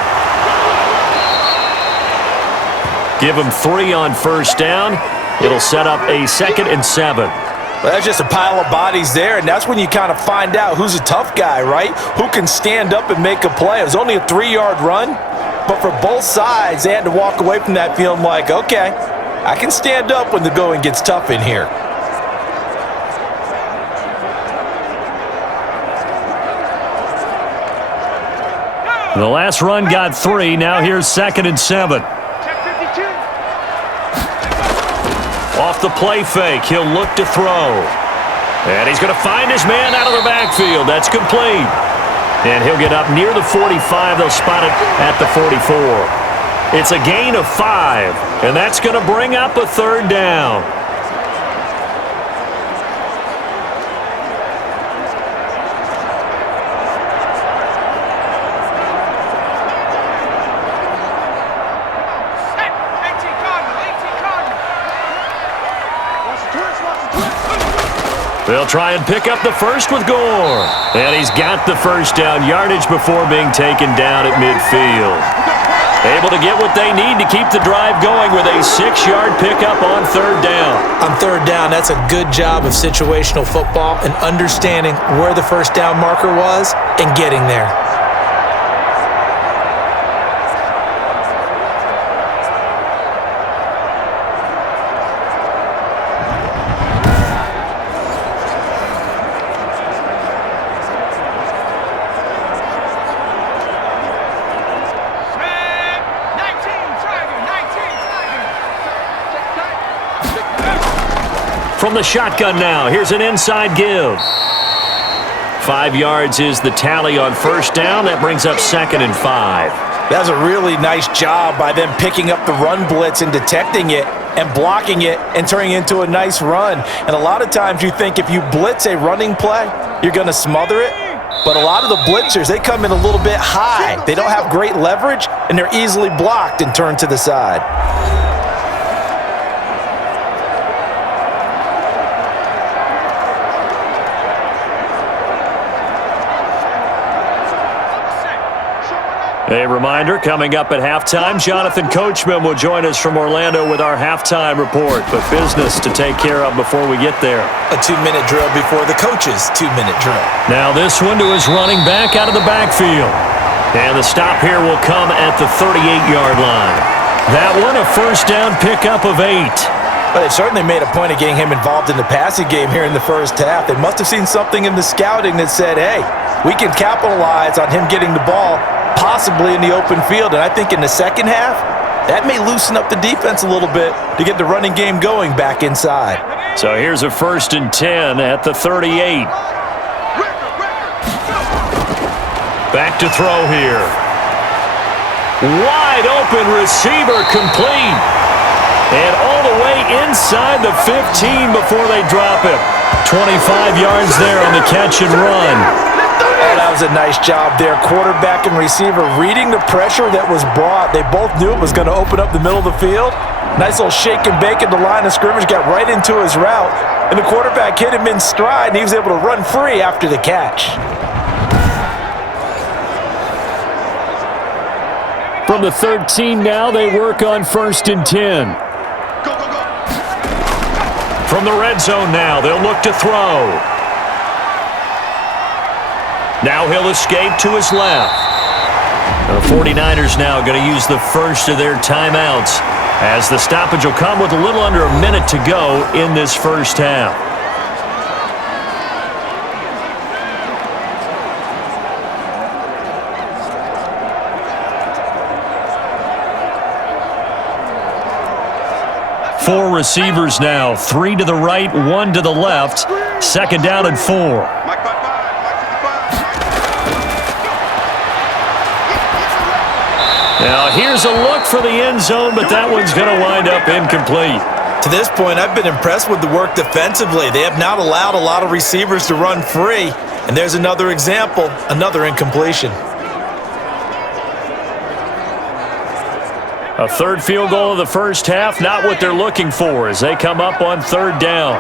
Give him 3 on 1st down. It'll set up a 2nd and 7. Well, that's just a pile of bodies there, and that's when you kind of find out who's a tough guy, right? Who can stand up and make a play. It was only a 3-yard run, but for both sides, they had to walk away from that feeling like, okay, I can stand up when the going gets tough in here. The last run got 3. Now here's 2nd and 7. Off the play fake, he'll look to throw. And he's going to find his man out of the backfield. That's complete. And he'll get up near the 45. They'll spot it at the 44. It's a gain of 5, and that's going to bring up a 3rd down. They'll try and pick up the first with Gore. And he's got the 1st down yardage before being taken down at midfield. Able to get what they need to keep the drive going with a 6-yard pickup on third down. On third down, that's a good job of situational football and understanding where the first down marker was and getting there. From the shotgun now, here's an inside give. 5 yards is the tally on first down. That brings up 2nd and 5. That was a really nice job by them picking up the run blitz and detecting it and blocking it and turning it into a nice run. And a lot of times you think if you blitz a running play, you're going to smother it. But a lot of the blitzers, they come in a little bit high. They don't have great leverage, and they're easily blocked and turned to the side. A reminder, coming up at halftime, Jonathan Coachman will join us from Orlando with our halftime report. But business to take care of before we get there. A 2-minute drill before the coach's 2-minute drill. Now this one to his running back out of the backfield. And the stop here will come at the 38-yard line. That one a first down pickup of 8. But they certainly made a point of getting him involved in the passing game here in the first half. They must have seen something in the scouting that said, hey, we can capitalize on him getting the ball possibly in the open field. And I think in the second half, that may loosen up the defense a little bit to get the running game going back inside. So here's a 1st and 10 at the 38. Back to throw here. Wide open receiver complete. And all the way inside the 15 before they drop him. 25 yards there on the catch and run. Oh, that was a nice job there. Quarterback and receiver reading the pressure that was brought. They both knew it was going to open up the middle of the field. Nice little shake and bake at the line of scrimmage. Got right into his route. And the quarterback hit him in stride, and he was able to run free after the catch. From the 13 now, they work on 1st and 10. From the red zone now, they'll look to throw. Now he'll escape to his left. The 49ers now going to use the first of their timeouts as the stoppage will come with a little under a minute to go in this first half. Four receivers now, 3 to the right, 1 to the left. 2nd down and 4. Now here's a look for the end zone, but that one's going to wind up incomplete. To this point, I've been impressed with the work defensively. They have not allowed a lot of receivers to run free. And there's another example, another incompletion. A third field goal of the first half, not what they're looking for as they come up on 3rd down.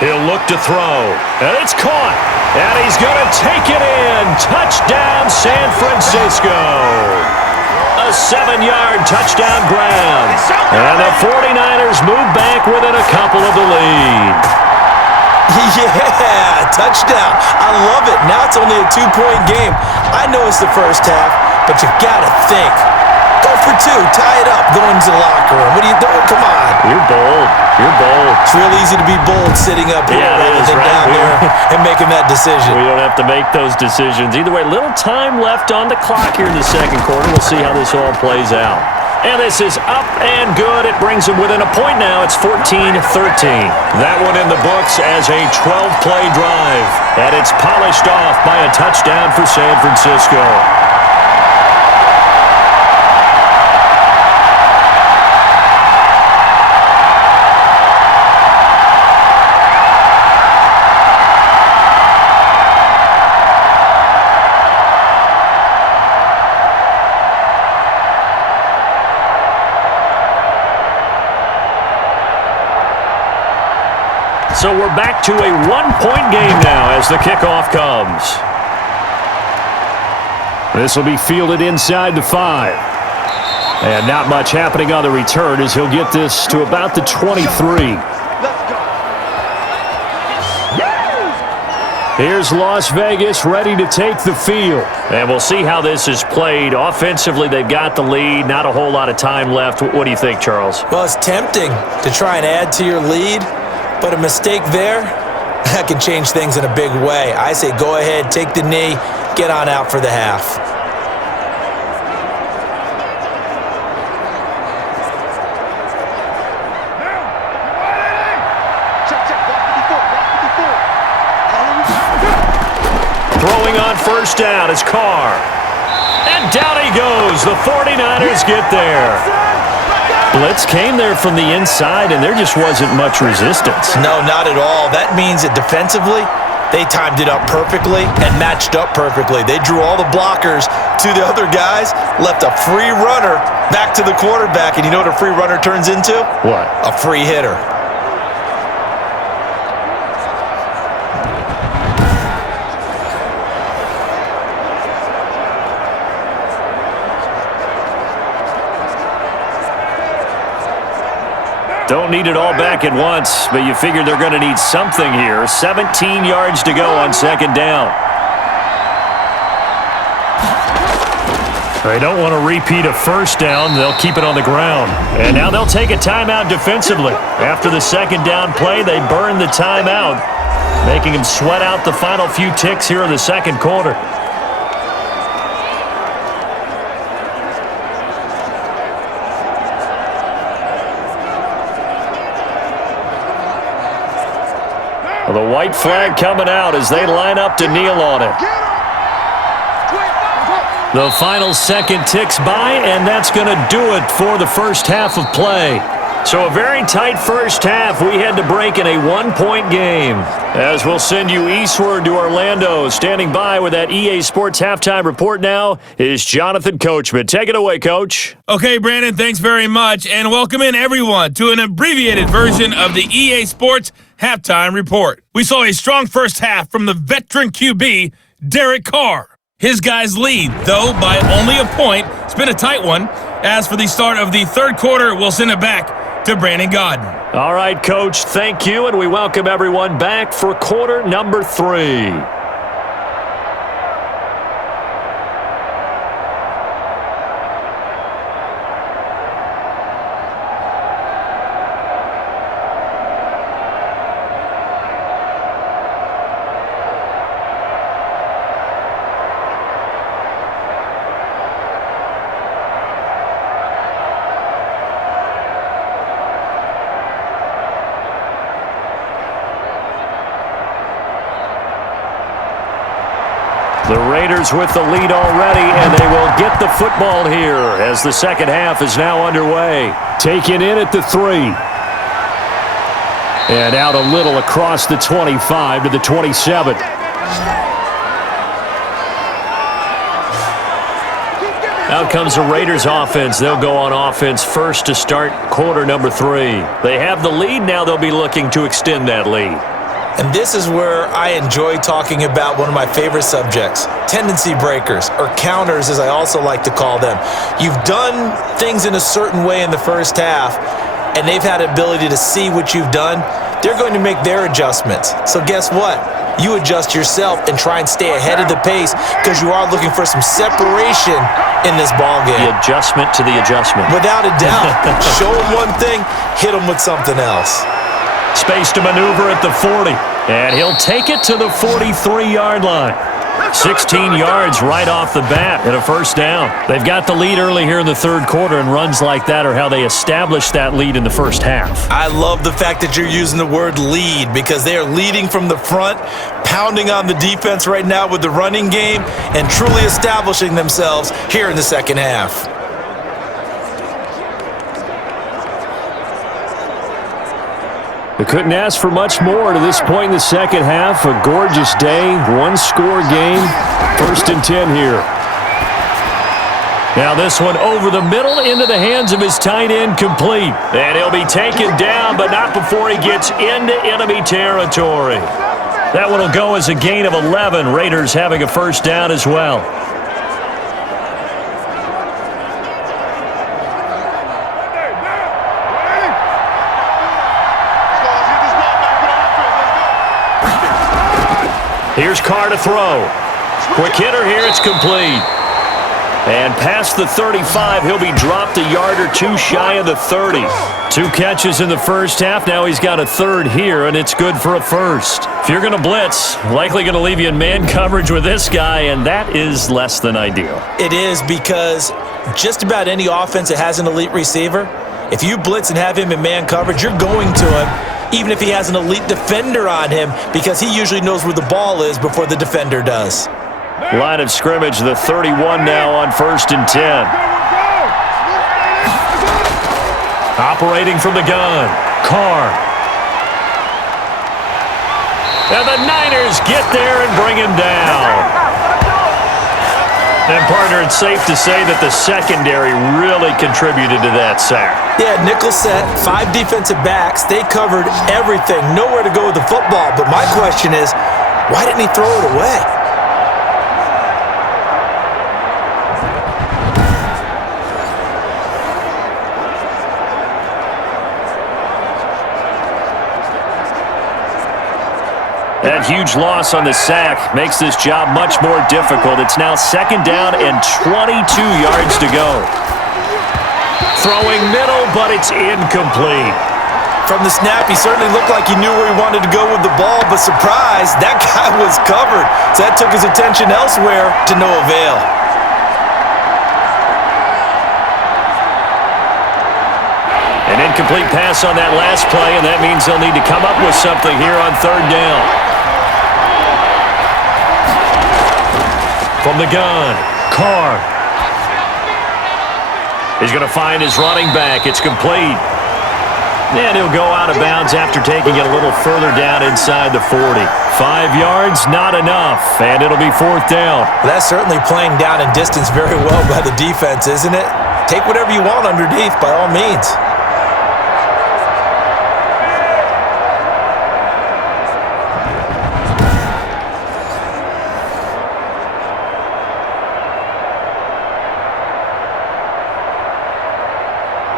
He'll look to throw, and it's caught, and he's going to take it in. Touchdown, San Francisco. A 7-yard touchdown grab, and the 49ers move back within a couple of the lead. Yeah, touchdown. I love it. Now it's only a 2-point game. I know it's the first half, but you got to think. Go for 2, tie it up, go into the locker room. What are you doing? Come on. You're bold. You're bold. It's real easy to be bold sitting up here rather than down there and making that decision. We don't have to make those decisions. Either way, little time left on the clock here in the second quarter. We'll see how this all plays out. And this is up and good. It brings them within a point now. It's 14-13. That one in the books as a 12-play drive. And it's polished off by a touchdown for San Francisco. So we're back to a 1-point game now as the kickoff comes. This will be fielded inside the 5. And not much happening on the return as he'll get this to about the 23. Here's Las Vegas ready to take the field. And we'll see how this is played. Offensively, they've got the lead. Not a whole lot of time left. What do you think, Charles? Well, it's tempting to try and add to your lead, but a mistake there, that can change things in a big way. I say go ahead, take the knee, get on out for the half. Throwing on first down is Carr. And down he goes. The 49ers get there. Blitz came there from the inside, and there just wasn't much resistance. No, not at all. That means that defensively, they timed it up perfectly and matched up perfectly. They drew all the blockers to the other guys, left a free runner back to the quarterback, and you know what a free runner turns into? What? A free hitter. Don't need it all back at once, but you figure they're going to need something here. 17 yards to go on second down. They don't want to repeat a first down. They'll keep it on the ground. And now they'll take a timeout defensively. After the second down play, they burn the timeout, making them sweat out the final few ticks here in the second quarter. The white flag coming out as they line up to kneel on it. The final second ticks by, and that's going to do it for the first half of play. So a very tight first half. We had to break in a one-point game. As we'll send you eastward to Orlando. Standing by with that EA Sports halftime report now is Jonathan Coachman. Take it away, Coach. Okay, Brandon, thanks very much. And welcome in, everyone, to an abbreviated version of the EA Sports halftime report. We saw a strong first half from the veteran QB, Derek Carr. His guys lead, though, by only a point. It's been a tight one. As for the start of the third quarter, we'll send it back to Brandon Godden. All right, Coach, thank you, and we welcome everyone back for quarter number 3. The Raiders with the lead already, and they will get the football here as the second half is now underway. Taken in at the 3. And out a little across the 25 to the 27. Out comes the Raiders offense. They'll go on offense first to start quarter number 3. They have the lead. Now they'll be looking to extend that lead. And this is where I enjoy talking about one of my favorite subjects, tendency breakers, or counters as I also like to call them. You've done things in a certain way in the first half, and they've had ability to see what you've done. They're going to make their adjustments. So guess what? You adjust yourself and try and stay ahead of the pace because you are looking for some separation in this ball game. The adjustment to the adjustment. Without a doubt. Show them one thing, hit them with something else. Space to maneuver at the 40. And he'll take it to the 43-yard line. 16 yards right off the bat and a first down. They've got the lead early here in the third quarter, and runs like that are how they established that lead in the first half. I love the fact that you're using the word lead because they are leading from the front, pounding on the defense right now with the running game, and truly establishing themselves here in the second half. They couldn't ask for much more to this point in the second half. A gorgeous day, one-score game. 1st and 10 here. Now this one over the middle into the hands of his tight end, complete. And he'll be taken down, but not before he gets into enemy territory. That one will go as a gain of 11. Raiders having a first down as well. Here's Carr to throw. Quick hitter here. It's complete. And past the 35, he'll be dropped a yard or two shy of the 30. 2 catches in the first half. Now he's got a third here, and it's good for a first. If you're going to blitz, likely going to leave you in man coverage with this guy, and that is less than ideal. It is, because just about any offense that has an elite receiver, if you blitz and have him in man coverage, you're going to him, even if he has an elite defender on him, because he usually knows where the ball is before the defender does. Line of scrimmage, the 31 now on 1st and 10. Operating from the gun, Carr. And the Niners get there and bring him down. And, partner, it's safe to say that the secondary really contributed to that sack. Yeah, nickel set, 5 defensive backs. They covered everything. Nowhere to go with the football. But my question is, why didn't he throw it away? That huge loss on the sack makes this job much more difficult. It's now 2nd down and 22 yards to go. Throwing middle, but it's incomplete. From the snap, he certainly looked like he knew where he wanted to go with the ball, but surprise, that guy was covered. So that took his attention elsewhere to no avail. An incomplete pass on that last play, and that means they'll need to come up with something here on 3rd down. From the gun, Carr. He's going to find his running back. It's complete. And he'll go out of bounds after taking it a little further down inside the 40. 5 yards, not enough, and it'll be 4th down. Well, that's certainly playing down in distance very well by the defense, isn't it? Take whatever you want underneath, by all means.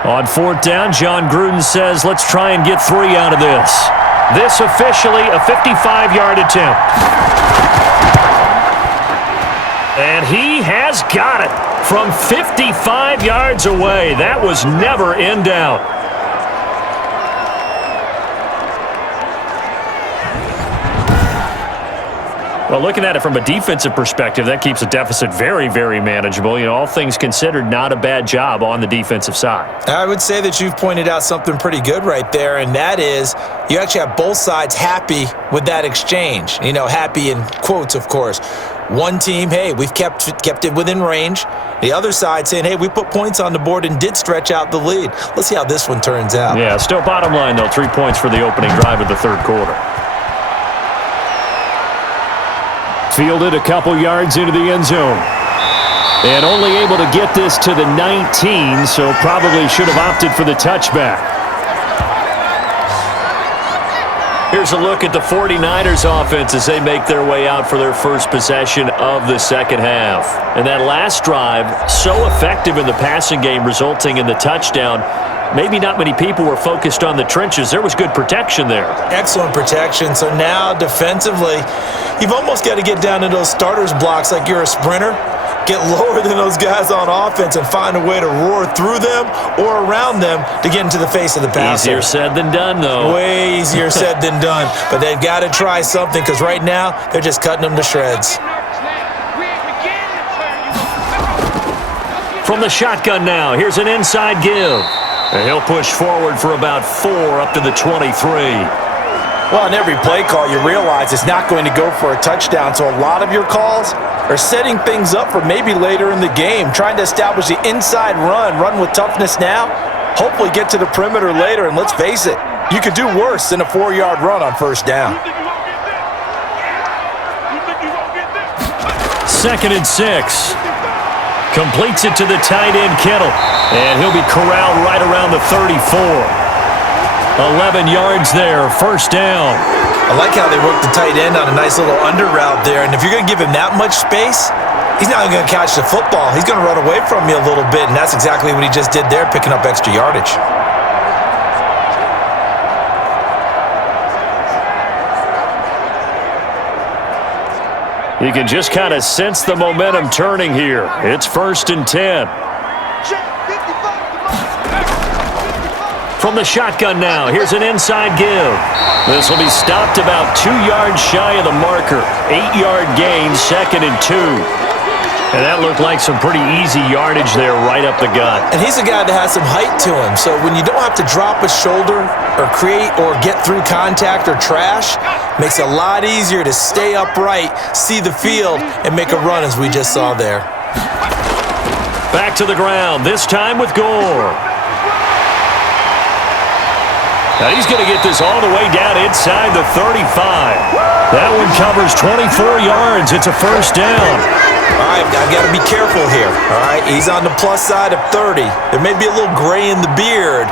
On 4th down, John Gruden says, let's try and get 3 out of this. This officially a 55-yard attempt. And he has got it from 55 yards away. That was never in doubt. Well, looking at it from a defensive perspective, that keeps the deficit very, very manageable. You know, all things considered, not a bad job on the defensive side. I would say that you've pointed out something pretty good right there, and that is you actually have both sides happy with that exchange. You know, happy in quotes, of course. One team, hey, we've kept it within range. The other side saying, hey, we put points on the board and did stretch out the lead. Let's see how this one turns out. Yeah, still bottom line, though, 3 points for the opening drive of the 3rd quarter. Fielded a couple yards into the end zone. And only able to get this to the 19, so probably should have opted for the touchback. Here's a look at the 49ers offense as they make their way out for their first possession of the 2nd half. And that last drive, so effective in the passing game, resulting in the touchdown. Maybe not many people were focused on the trenches. There was good protection there. Excellent protection. So now defensively, you've almost got to get down to those starters blocks like you're a sprinter. Get lower than those guys on offense and find a way to roar through them or around them to get into the face of the passer. Easier said than done, though. Way easier said than done. But they've got to try something because right now they're just cutting them to shreds. From the shotgun now, here's an inside give. And he'll push forward for about 4 up to the 23. Well, in every play call, you realize it's not going to go for a touchdown. So a lot of your calls are setting things up for maybe later in the game, trying to establish the inside run with toughness now, hopefully get to the perimeter later. And let's face it, you could do worse than a 4-yard run on 1st down. 2nd and 6. Completes it to the tight end, Kittle. And he'll be corralled right around the 34. 11 yards there, 1st down. I like how they work the tight end on a nice little under route there. And if you're going to give him that much space, he's not going to catch the football. He's going to run away from you a little bit, and that's exactly what he just did there, picking up extra yardage. You can just kind of sense the momentum turning here. It's 1st and 10. From the shotgun now, here's an inside give. This will be stopped about 2 yards shy of the marker. 8-yard gain, 2nd and 2. And that looked like some pretty easy yardage there right up the gut. And he's a guy that has some height to him, so when you don't have to drop a shoulder or create or get through contact or trash, makes it a lot easier to stay upright, see the field, and make a run as we just saw there. Back to the ground, this time with Gore. Now he's going to get this all the way down inside the 35. That one covers 24 yards. It's a 1st down. All right, I've got to be careful here, all right? He's on the plus side of 30. There may be a little gray in the beard,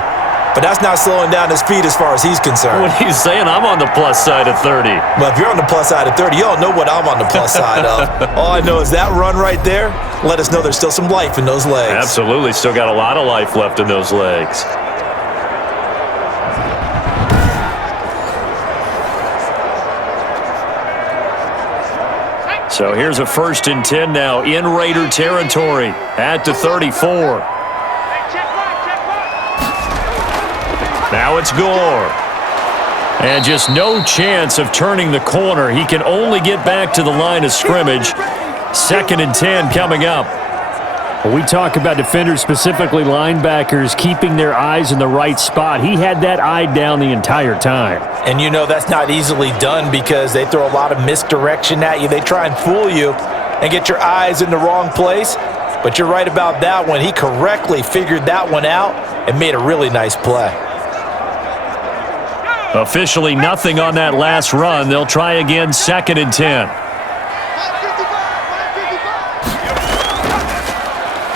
but that's not slowing down his speed as far as he's concerned. What he's saying, I'm on the plus side of 30. Well, if you're on the plus side of 30, you all know what I'm on the plus side of. All I know is that run right there, let us know there's still some life in those legs. Absolutely, still got a lot of life left in those legs. So here's a 1st and 10 now in Raider territory at the 34. Now it's Gore. And just no chance of turning the corner. He can only get back to the line of scrimmage. 2nd and 10 coming up. When we talk about defenders, specifically linebackers, keeping their eyes in the right spot, he had that eye down the entire time. And you know that's not easily done because they throw a lot of misdirection at you. They try and fool you and get your eyes in the wrong place. But you're right about that one. He correctly figured that one out and made a really nice play. Officially nothing on that last run. They'll try again, 2nd and 10.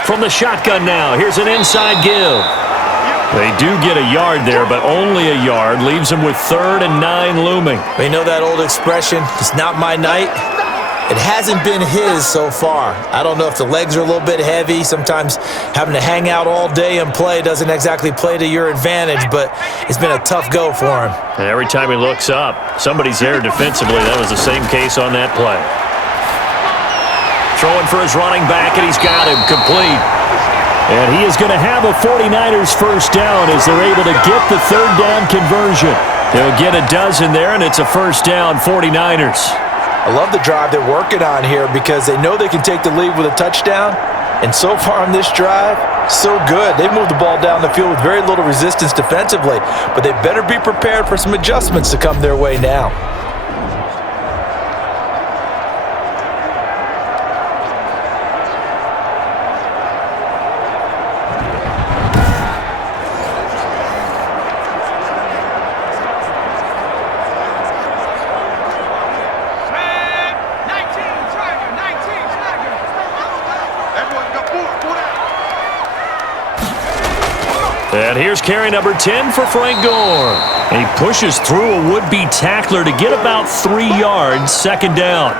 From the shotgun now, here's an inside give. They do get a yard there, but only a yard. Leaves them with 3rd and 9 looming. You know that old expression, it's not my night? It hasn't been his so far. I don't know if the legs are a little bit heavy. Sometimes having to hang out all day and play doesn't exactly play to your advantage, but it's been a tough go for him. And every time he looks up, somebody's there defensively. That was the same case on that play. Throwing for his running back, and he's got him complete. And he is going to have a 49ers 1st down as they're able to get the 3rd down conversion. They'll get a dozen there, and it's a 1st down, 49ers. I love the drive they're working on here because they know they can take the lead with a touchdown. And so far on this drive, so good. They moved the ball down the field with very little resistance defensively, but they better be prepared for some adjustments to come their way now. And here's carry number 10 for Frank Gore. And he pushes through a would-be tackler to get about 3 yards, 2nd down.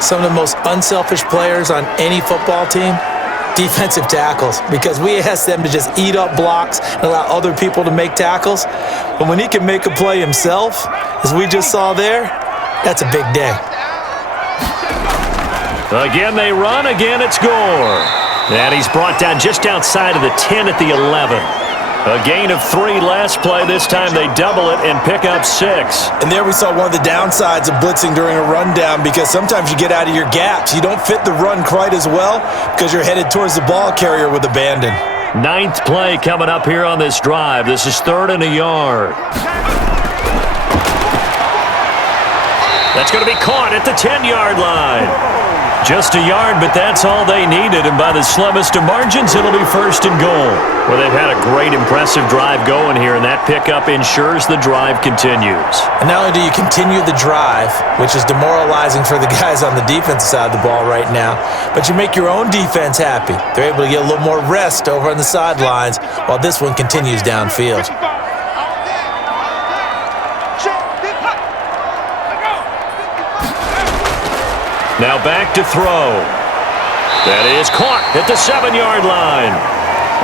Some of the most unselfish players on any football team, defensive tackles, because we ask them to just eat up blocks and allow other people to make tackles. But when he can make a play himself, as we just saw there, that's a big day. Again they run, again it's Gore. And he's brought down just outside of the 10 at the 11. A gain of 3 last play. This time they double it and pick up 6. And there we saw one of the downsides of blitzing during a rundown because sometimes you get out of your gaps. You don't fit the run quite as well because you're headed towards the ball carrier with abandon. 9th play coming up here on this drive. This is 3rd and a yard. That's going to be caught at the 10-yard line. Just a yard, but that's all they needed, and by the slimmest of margins, it'll be 1st and goal. Well, they've had a great, impressive drive going here, and that pickup ensures the drive continues. And not only do you continue the drive, which is demoralizing for the guys on the defensive side of the ball right now, but you make your own defense happy. They're able to get a little more rest over on the sidelines while this one continues downfield. Now back to throw. That is caught at the 7-yard line.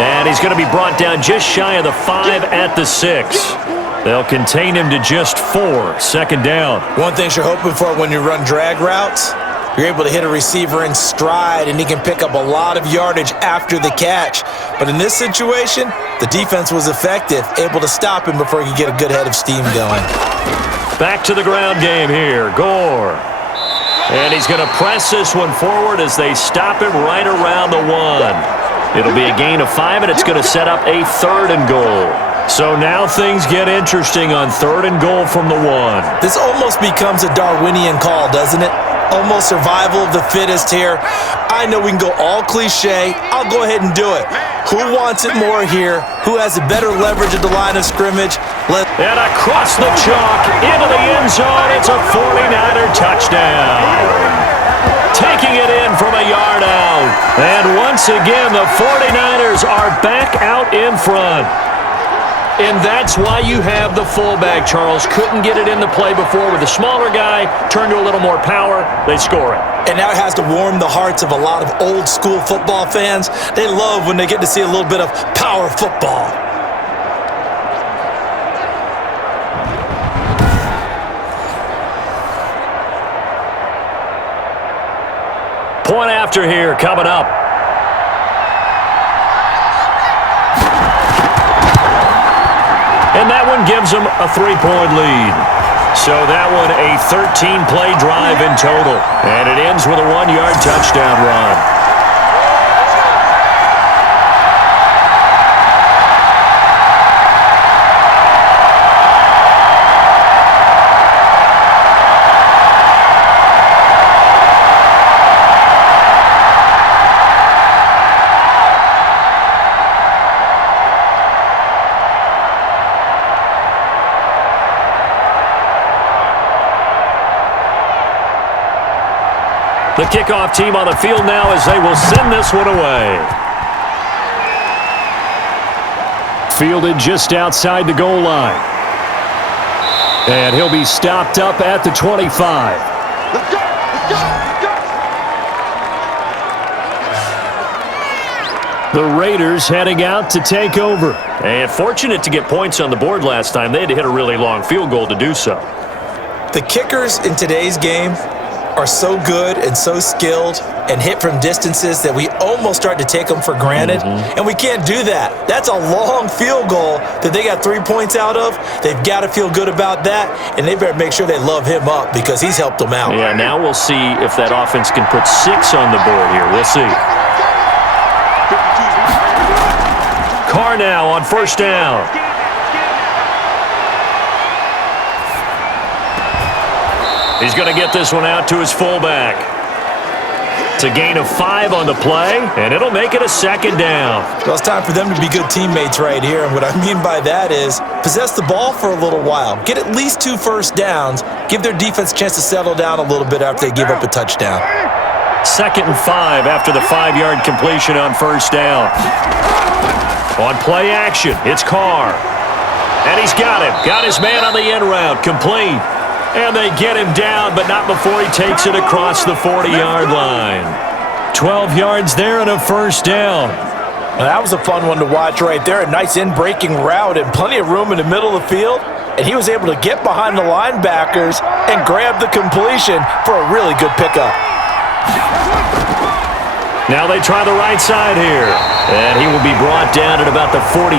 And he's going to be brought down just shy of the 5 at the 6. They'll contain him to just 4, 2nd down. One thing you're hoping for when you run drag routes, You're able to hit a receiver in stride, and he can pick up a lot of yardage after the catch. But in this situation, the defense was effective, able to stop him before he could get a good head of steam going. Back to the ground game here. Gore. And he's going to press this one forward as they stop him right around the 1. It'll be a gain of 5, and it's going to set up a 3rd and goal. So now things get interesting on 3rd and goal from the 1. This almost becomes a Darwinian call, doesn't it? Almost survival of the fittest here. I know we can go all cliche. I'll go ahead and do it. Who wants it more here? Who has a better leverage at the line of scrimmage? And across the chalk, into the end zone, it's a 49er touchdown. Taking it in from a yard out. And once again, the 49ers are back out in front. And that's why you have the fullback, Charles. Couldn't get it into play before with the smaller guy. Turned to a little more power. They score it. And now it has to warm the hearts of a lot of old school football fans. They love when they get to see a little bit of power football. Point after here coming up. And that one gives them a 3-point lead. So that one a 13-play drive in total. And it ends with a 1-yard touchdown run. The kickoff team on the field now as they will send this one away. Fielded just outside the goal line. And he'll be stopped up at the 25. Let's go! Let's go! Let's go! The Raiders heading out to take over. And fortunate to get points on the board last time. They had to hit a really long field goal to do so. The kickers in today's game are so good and so skilled and hit from distances that we almost start to take them for granted. And we can't do that. That's a long field goal that they got 3 points out of. They've got to feel good about that, and they better make sure they love him up because he's helped them out. Yeah, now we'll see if that offense can put 6 on the board here. We'll see. Carr now on 1st down. He's going to get this one out to his fullback. It's a gain of 5 on the play, and it'll make it a 2nd down. Well, it's time for them to be good teammates right here, and what I mean by that is possess the ball for a little while. Get at least 2 first downs. Give their defense a chance to settle down a little bit after they give up a touchdown. 2nd and 5 after the 5-yard completion on 1st down. On play action, it's Carr. And he's got him. Got his man on the end route. Complete. And they get him down, but not before he takes it across the 40-yard line. 12 yards there and a 1st down. Well, that was a fun one to watch right there. A nice in-breaking route and plenty of room in the middle of the field. And he was able to get behind the linebackers and grab the completion for a really good pickup. Now they try the right side here. And he will be brought down at about the 43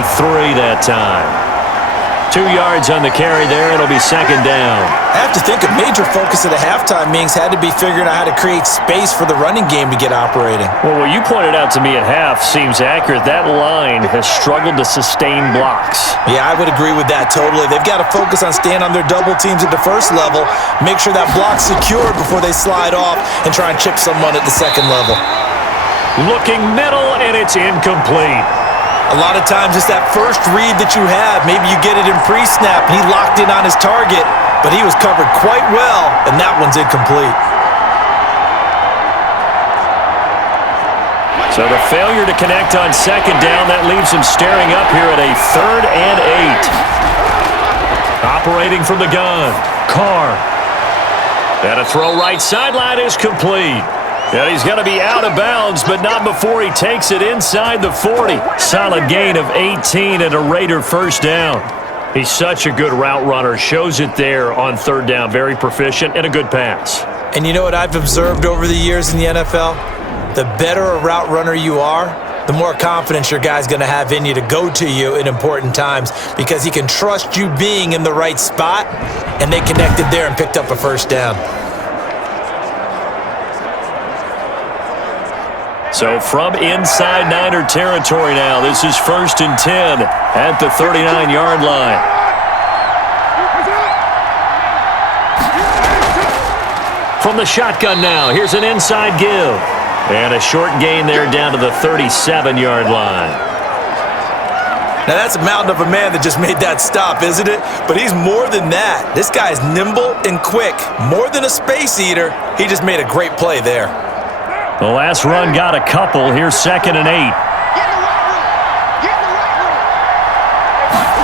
that time. 2 yards on the carry there. It'll be 2nd down. I have to think a major focus of the halftime meetings had to be figuring out how to create space for the running game to get operating. Well, what you pointed out to me at half seems accurate. That line has struggled to sustain blocks. Yeah, I would agree with that totally. They've got to focus on staying on their double teams at the first level, make sure that block's secured before they slide off and try and chip someone at the second level. Looking middle, and it's incomplete. A lot of times it's that first read that you have. Maybe you get it in pre-snap, and he locked in on his target, but he was covered quite well, and that one's incomplete. So the failure to connect on 2nd down, that leaves him staring up here at a 3rd and 8. Operating from the gun, Carr. And a throw right sideline is complete. Yeah, he's going to be out of bounds, but not before he takes it inside the 40. Solid gain of 18 and a Raider 1st down. He's such a good route runner. Shows it there on 3rd down. Very proficient and a good pass. And you know what I've observed over the years in the NFL? The better a route runner you are, the more confidence your guy's going to have in you to go to you in important times because he can trust you being in the right spot, and they connected there and picked up a first down. So from inside Niner territory now, this is 1st and 10 at the 39-yard line. From the shotgun now, here's an inside give. And a short gain there down to the 37-yard line. Now that's a mountain of a man that just made that stop, isn't it? But he's more than that. This guy's nimble and quick. More than a space eater. He just made a great play there. The last run got a couple. Here's 2nd and 8. Get in the right room. Get in the right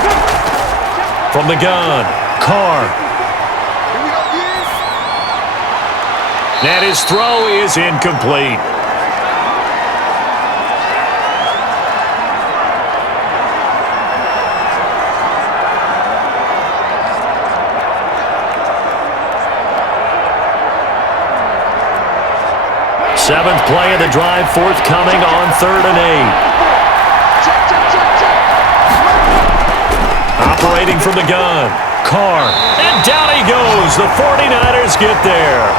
room. From the gun, Carr. Here we go, kids. And his throw is incomplete. Seventh play of the drive, forthcoming on 3rd and 8. Operating from the gun, Carr. And down he goes. The 49ers get there.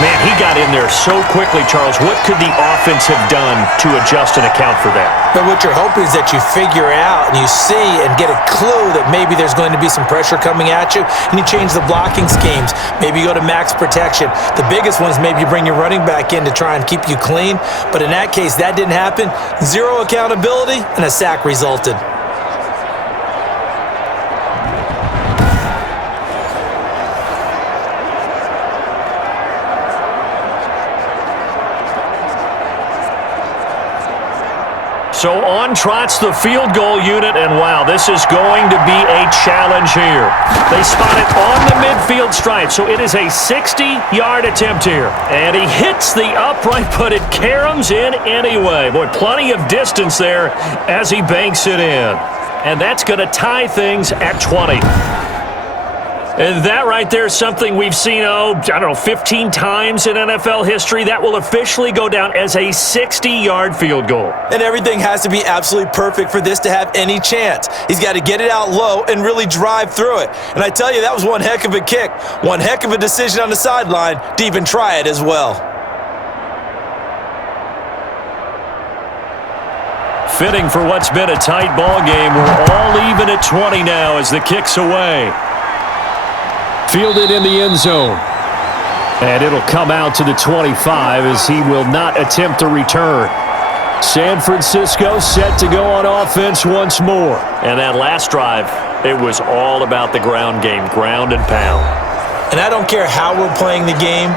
Man, he got in there so quickly, Charles. What could the offense have done to adjust and account for that? But what you're hoping is that you figure out and you see and get a clue that maybe there's going to be some pressure coming at you, and you change the blocking schemes. Maybe you go to max protection. The biggest one is maybe you bring your running back in to try and keep you clean. But in that case, that didn't happen. Zero accountability, and a sack resulted. So on trots the field goal unit, and wow, this is going to be a challenge here. They spot it on the midfield stripe, so it is a 60-yard attempt here. And he hits the upright, but it caroms in anyway. Boy, plenty of distance there as he banks it in. And that's going to tie things at 20. And that right there is something we've seen, 15 times in NFL history. That will officially go down as a 60-yard field goal. And everything has to be absolutely perfect for this to have any chance. He's got to get it out low and really drive through it. And I tell you, that was one heck of a kick. One heck of a decision on the sideline to even try it as well. Fitting for what's been a tight ball game. We're all even at 20 now as the kick's away. Fielded in the end zone. And it'll come out to the 25 as he will not attempt to return. San Francisco set to go on offense once more. And that last drive, it was all about the ground game, ground and pound. And I don't care how we're playing the game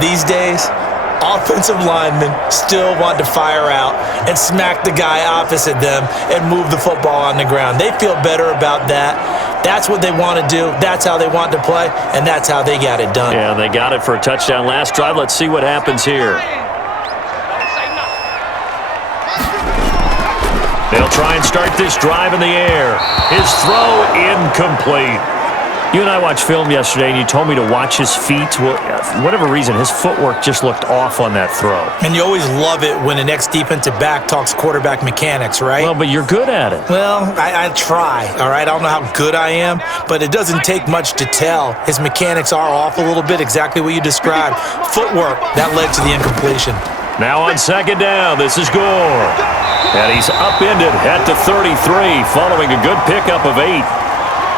these days, offensive linemen still want to fire out and smack the guy opposite them and move the football on the ground. They feel better about that. That's what they want to do. That's how they want to play, and that's how they got it done. Yeah, they got it for a touchdown last drive. Let's see what happens here. They'll try and start this drive in the air. His throw incomplete. You and I watched film yesterday, and you told me to watch his feet. Well, for whatever reason, his footwork just looked off on that throw. And you always love it when the next defensive back talks quarterback mechanics, right? Well, but you're good at it. Well, I try, all right? I don't know how good I am, but it doesn't take much to tell. His mechanics are off a little bit, exactly what you described. Footwork, that led to the incompletion. Now on 2nd down, this is Gore. And he's upended at the 33 following a good pickup of 8.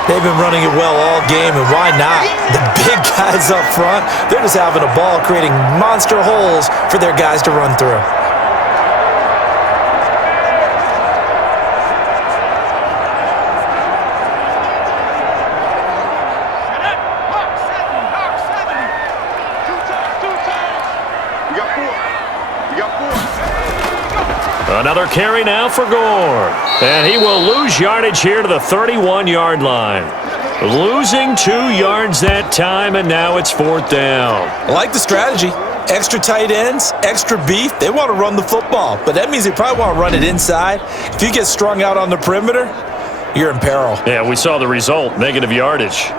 They've been running it well all game, and why not? The big guys up front, they're just having a ball creating monster holes for their guys to run through. Another carry now for Gore. And he will lose yardage here to the 31-yard line. Losing 2 yards that time, and now it's 4th down. I like the strategy. Extra tight ends, extra beef. They want to run the football, but that means they probably want to run it inside. If you get strung out on the perimeter, you're in peril. Yeah, we saw the result, negative yardage.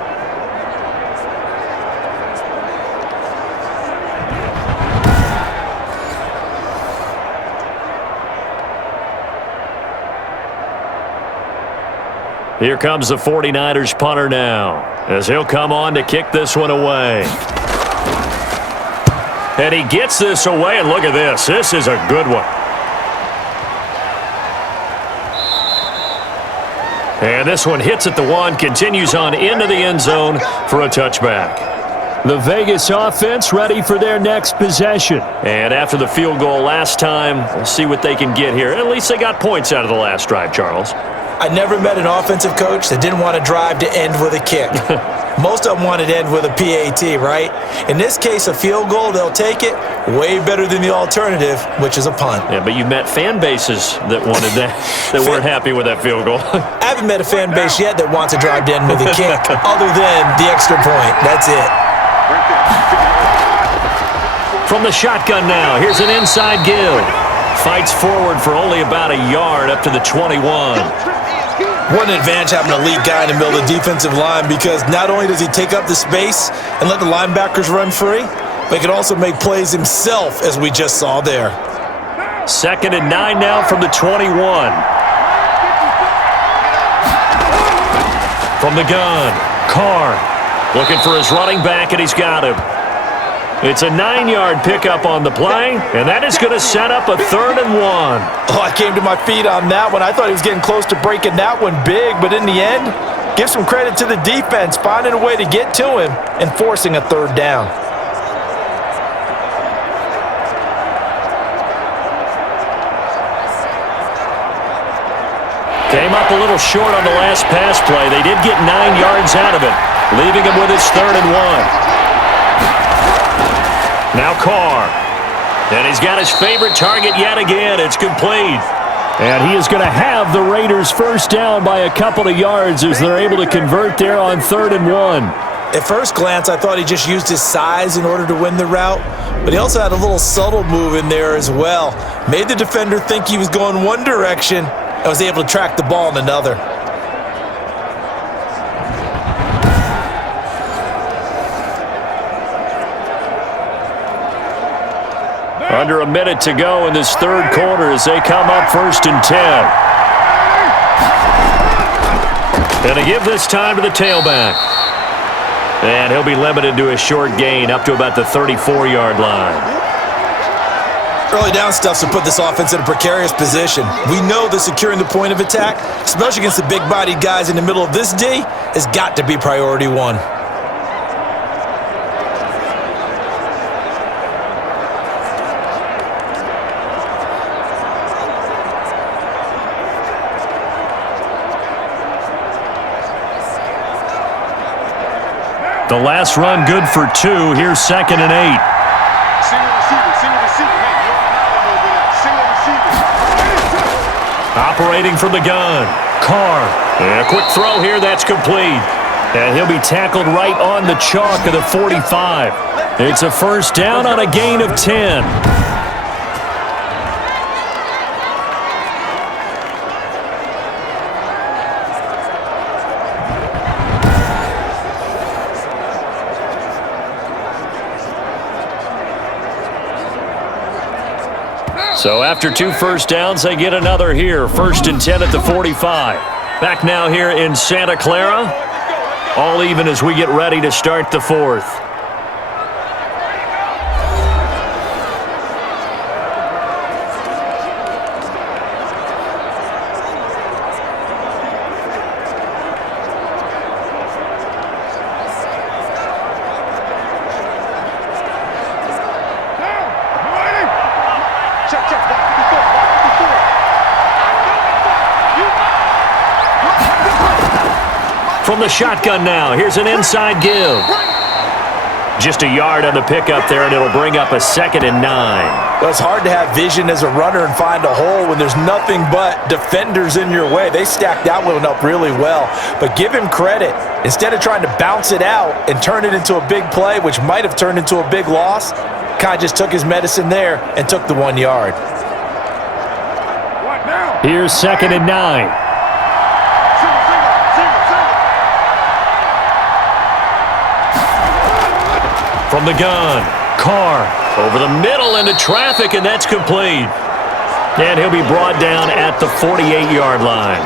Here comes the 49ers punter now, as he'll come on to kick this one away. And he gets this away, and look at this. This is a good one. And this one hits at the 1, continues on into the end zone for a touchback. The Vegas offense ready for their next possession. And after the field goal last time, we'll see what they can get here. At least they got points out of the last drive, Charles. I never met an offensive coach that didn't want to drive to end with a kick. Most of them wanted to end with a PAT, right? In this case, a field goal, they'll take it. Way better than the alternative, which is a punt. Yeah, but you met fan bases that wanted that, that weren't happy with that field goal. I haven't met a fan base yet that wants to drive to end with a kick, other than the extra point. That's it. From the shotgun now, here's an inside give. Fights forward for only about a yard up to the 21. What an advantage having a lead guy in the middle of the defensive line, because not only does he take up the space and let the linebackers run free, but he can also make plays himself, as we just saw there. 2nd and 9 now from the 21. From the gun, Carr looking for his running back, and he's got him. It's a 9-yard pickup on the play, and that is going to set up a 3rd and 1. Oh, I came to my feet on that one. I thought he was getting close to breaking that one big, but in the end, give some credit to the defense, finding a way to get to him and forcing a 3rd down. Came up a little short on the last pass play. They did get 9 yards out of it, leaving him with his 3rd and 1. Now Carr. And he's got his favorite target yet again. It's complete. And he is going to have the Raiders first down by a couple of yards as they're able to convert there on 3rd and 1. At first glance, I thought he just used his size in order to win the route, but he also had a little subtle move in there as well. Made the defender think he was going one direction and was able to track the ball in another. Under a minute to go in this 3rd quarter as they come up 1st and 10. And to give this time to the tailback. And he'll be limited to a short gain up to about the 34-yard line. Early down stuff to put this offense in a precarious position. We know that securing the point of attack, especially against the big-bodied guys in the middle of this D, has got to be priority 1. The last run good for 2. Here's 2nd and 8. Single receiver, single receiver. Hey, you're on out a little bit. Single receiver. Operating from the gun, Carr. And a quick throw here, that's complete. And he'll be tackled right on the chalk of the 45. It's a first down on a gain of 10. So after 2 first downs, they get another here. 1st and 10 at the 45. Back now here in Santa Clara. All even as we get ready to start the 4th. From the shotgun now, here's an inside give. Just a yard on the pickup there, and it'll bring up a 2nd and 9. Well, it's hard to have vision as a runner and find a hole when there's nothing but defenders in your way. They stacked that one up really well. But give him credit. Instead of trying to bounce it out and turn it into a big play, which might have turned into a big loss, kind of just took his medicine there and took the 1 yard. Here's 2nd and 9. From the gun, Carr over the middle into traffic, and that's complete. And he'll be brought down at the 48-yard line.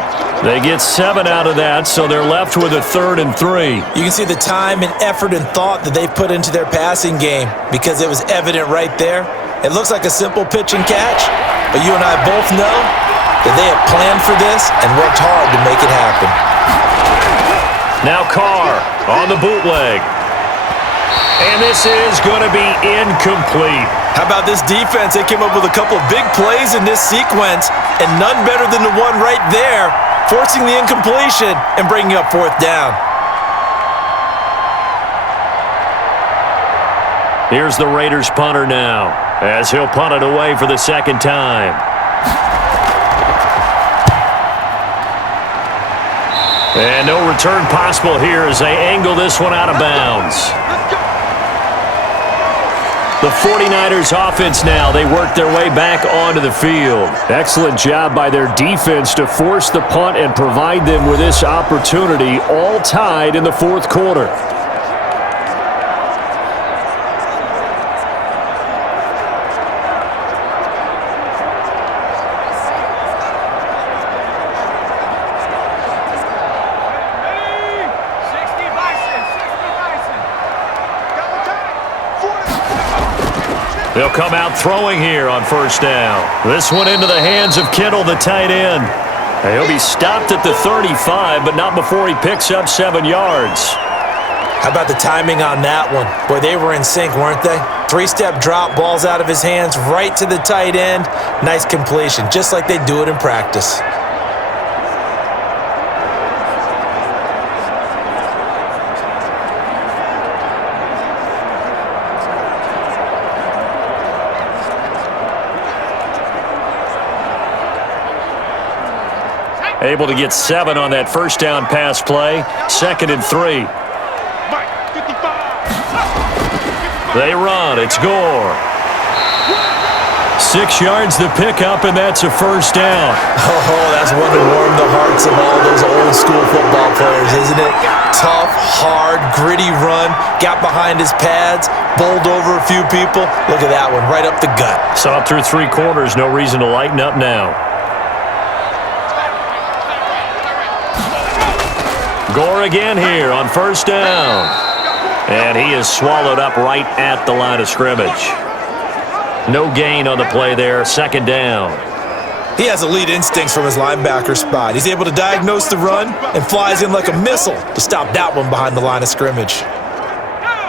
They get 7 out of that, so they're left with a 3rd and 3. You can see the time and effort and thought that they've put into their passing game because it was evident right there. It looks like a simple pitch and catch, but you and I both know that they have planned for this and worked hard to make it happen. Now Carr on the bootleg. And this is going to be incomplete. How about this defense? They came up with a couple big plays in this sequence, and none better than the one right there, forcing the incompletion and bringing up 4th down. Here's the Raiders punter now, as he'll punt it away for the 2nd time. And no return possible here as they angle this one out of bounds. The 49ers offense now, they work their way back onto the field. Excellent job by their defense to force the punt and provide them with this opportunity, all tied in the 4th quarter. They'll come out throwing here on 1st down. This one into the hands of Kittle, the tight end. He'll be stopped at the 35, but not before he picks up 7 yards. How about the timing on that one? Boy, they were in sync, weren't they? 3-step drop, balls out of his hands, right to the tight end. Nice completion, just like they do it in practice. Able to get 7 on that 1st down pass play. 2nd and 3. They run. It's Gore. 6 yards to pick up, and that's a 1st down. Oh, that's one to warm the hearts of all those old school football players, isn't it? Tough, hard, gritty run. Got behind his pads, bowled over a few people. Look at that one, right up the gut. Saw it through 3 quarters. No reason to lighten up now. Gore again here on 1st down. And he is swallowed up right at the line of scrimmage. No gain on the play there. 2nd down. He has elite instincts from his linebacker spot. He's able to diagnose the run and flies in like a missile to stop that one behind the line of scrimmage.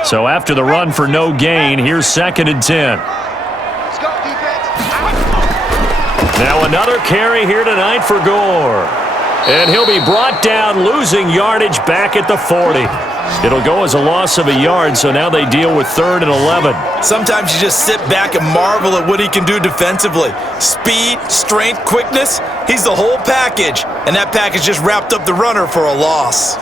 So after the run for no gain, here's 2nd and 10. Now another carry here tonight for Gore. And he'll be brought down, losing yardage back at the 40. It'll go as a loss of a yard, so now they deal with 3rd and 11. Sometimes you just sit back and marvel at what he can do defensively. Speed, strength, quickness, he's the whole package. And that package just wrapped up the runner for a loss.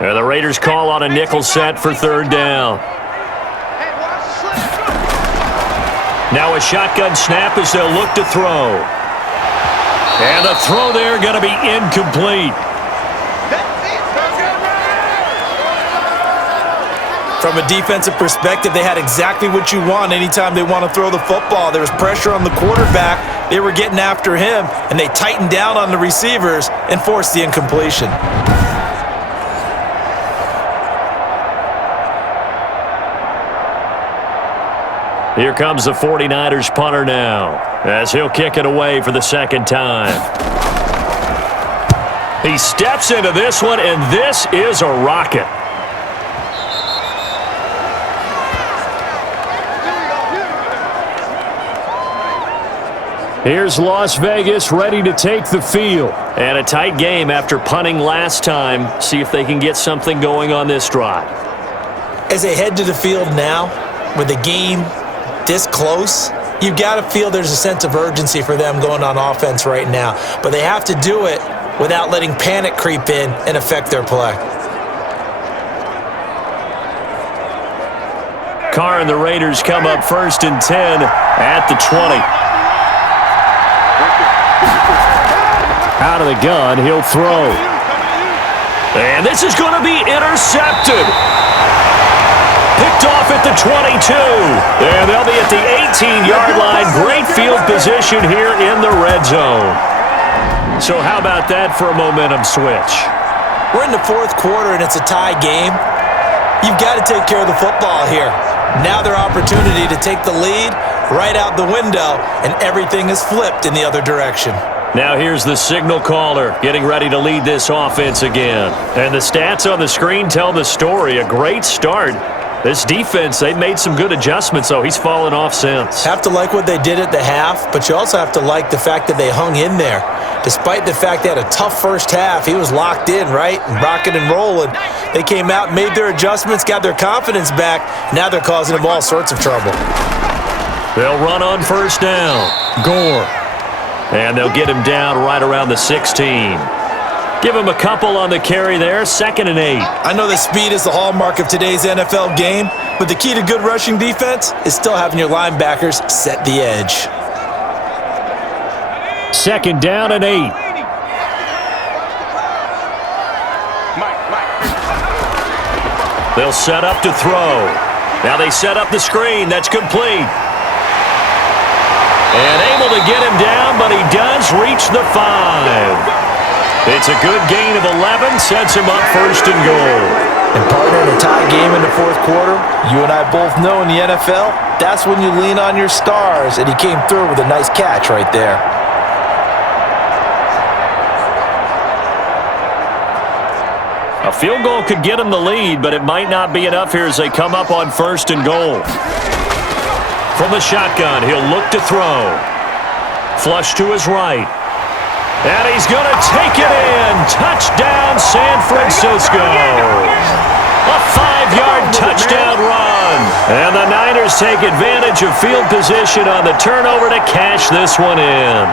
And the Raiders call on a nickel set for 3rd down. Now a shotgun snap as they'll look to throw. And the throw there going to be incomplete. From a defensive perspective, they had exactly what you want anytime they want to throw the football. There was pressure on the quarterback. They were getting after him, and they tightened down on the receivers and forced the incompletion. Here comes the 49ers punter now, as he'll kick it away for the 2nd time. He steps into this one, and this is a rocket. Here's Las Vegas ready to take the field. And a tight game after punting last time. See if they can get something going on this drive. As they head to the field now, with the game this close, you've got to feel there's a sense of urgency for them going on offense right now. But they have to do it without letting panic creep in and affect their play. Carr and the Raiders come up 1st and 10 at the 20. Out of the gun, he'll throw. And this is going to be intercepted. Picked off at the 22. And they'll be at the 18-yard line. Great field position here in the red zone. So how about that for a momentum switch? We're in the fourth quarter, and it's a tie game. You've got to take care of the football here. Now their opportunity to take the lead right out the window, and everything is flipped in the other direction. Now here's the signal caller getting ready to lead this offense again. And the stats on the screen tell the story. A great start. This defense, they've made some good adjustments, though. He's fallen off since. Have to like what they did at the half, but you also have to like the fact that they hung in there. Despite the fact they had a tough first half, he was locked in, right? And rocking and rolling. They came out, made their adjustments, got their confidence back. Now they're causing them all sorts of trouble. They'll run on 1st down. Gore. And they'll get him down right around the 16. Give him a couple on the carry there, 2nd and 8. I know that speed is the hallmark of today's NFL game, but the key to good rushing defense is still having your linebackers set the edge. 2nd down and 8. They'll set up to throw. Now they set up the screen. That's complete. And able to get him down, but he does reach the 5. It's a good gain of 11, sets him up 1st and goal. And partner, in a tie game in the fourth quarter, you and I both know in the NFL, that's when you lean on your stars, and he came through with a nice catch right there. A field goal could get him the lead, but it might not be enough here as they come up on 1st and goal. From the shotgun, he'll look to throw. Flush to his right. And he's going to take it in. Touchdown, San Francisco. A 5-yard touchdown run. And the Niners take advantage of field position on the turnover to cash this one in.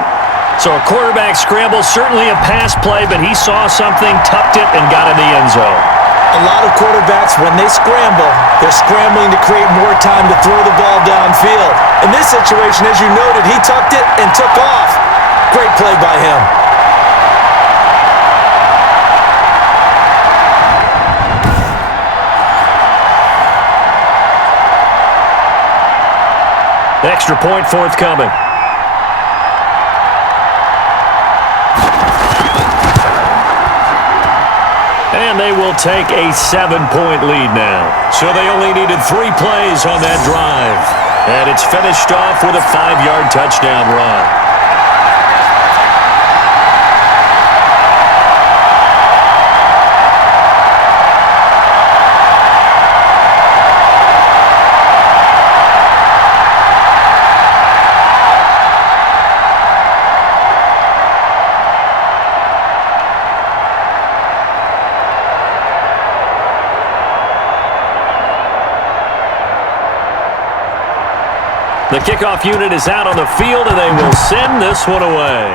So a quarterback scramble, certainly a pass play, but he saw something, tucked it, and got in the end zone. A lot of quarterbacks, when they scramble, they're scrambling to create more time to throw the ball downfield. In this situation, as you noted, he tucked it and took off. Great play by him. Extra point forthcoming. And they will take a 7-point lead now. So they only needed 3 plays on that drive. And it's finished off with a 5-yard touchdown run. The kickoff unit is out on the field, and they will send this one away.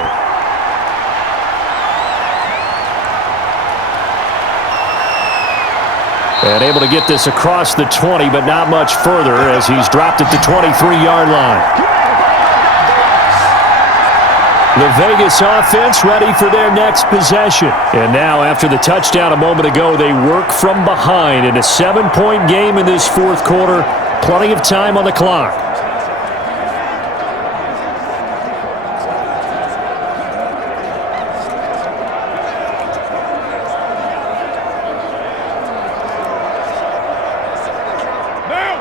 And able to get this across the 20, but not much further as he's dropped at the 23-yard line. The Vegas offense ready for their next possession. And now, after the touchdown a moment ago, they work from behind in a 7-point game in this fourth quarter. Plenty of time on the clock.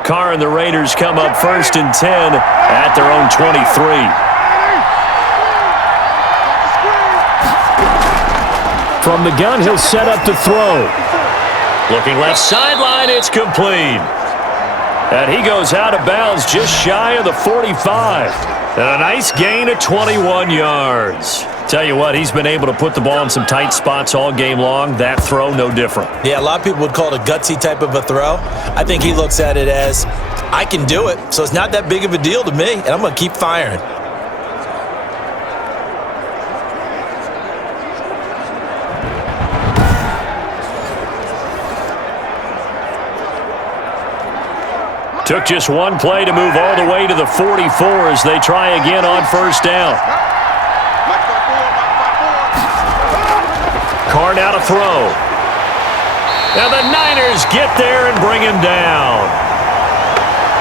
Carr and the Raiders come up 1st and 10 at their own 23. From the gun, he'll set up to throw. Looking left sideline, it's complete. And he goes out of bounds just shy of the 45. And a nice gain of 21 yards. Tell you what, he's been able to put the ball in some tight spots all game long. That throw, no different. Yeah, a lot of people would call it a gutsy type of a throw. I think he looks at it as, I can do it, so it's not that big of a deal to me, and I'm going to keep firing. Took just one play to move all the way to the 44 as they try again on first down. Carr now to throw. And the Niners get there and bring him down.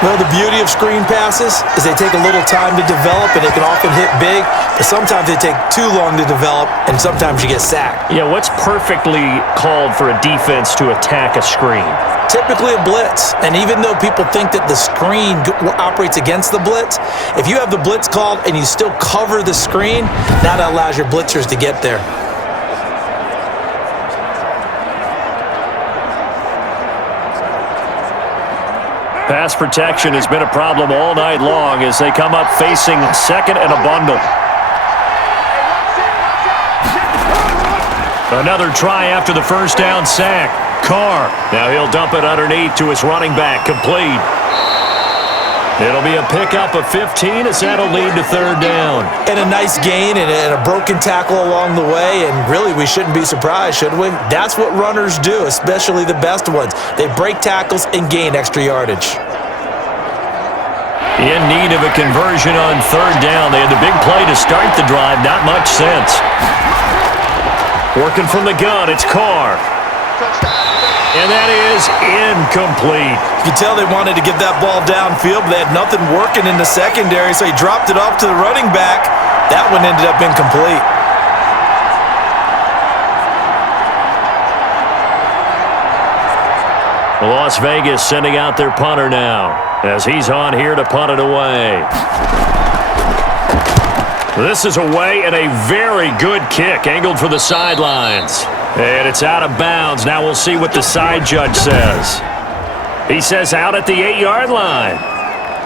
Well, the beauty of screen passes is they take a little time to develop, and they can often hit big, but sometimes they take too long to develop, and sometimes you get sacked. Yeah, what's perfectly called for a defense to attack a screen? Typically a blitz, and even though people think that the screen operates against the blitz, if you have the blitz called and you still cover the screen, that allows your blitzers to get there. Pass protection has been a problem all night long as they come up facing second and a bundle. Another try after the first down sack. Carr. Now he'll dump it underneath to his running back. Complete. It'll be a pickup of 15 as that'll lead to third down. And a nice gain and a broken tackle along the way, and really we shouldn't be surprised, should we? That's what runners do, especially the best ones. They break tackles and gain extra yardage. In need of a conversion on third down. They had the big play to start the drive. Not much sense. Working from the gun, it's Carr. And that is incomplete. You can tell they wanted to get that ball downfield, but they had nothing working in the secondary, so he dropped it off to the running back. That one ended up incomplete. Las Vegas sending out their punter now as he's on here to punt it away. This is away and a very good kick angled for the sidelines. And it's out of bounds. Now we'll see what the side judge says. He says out at the 8-yard line.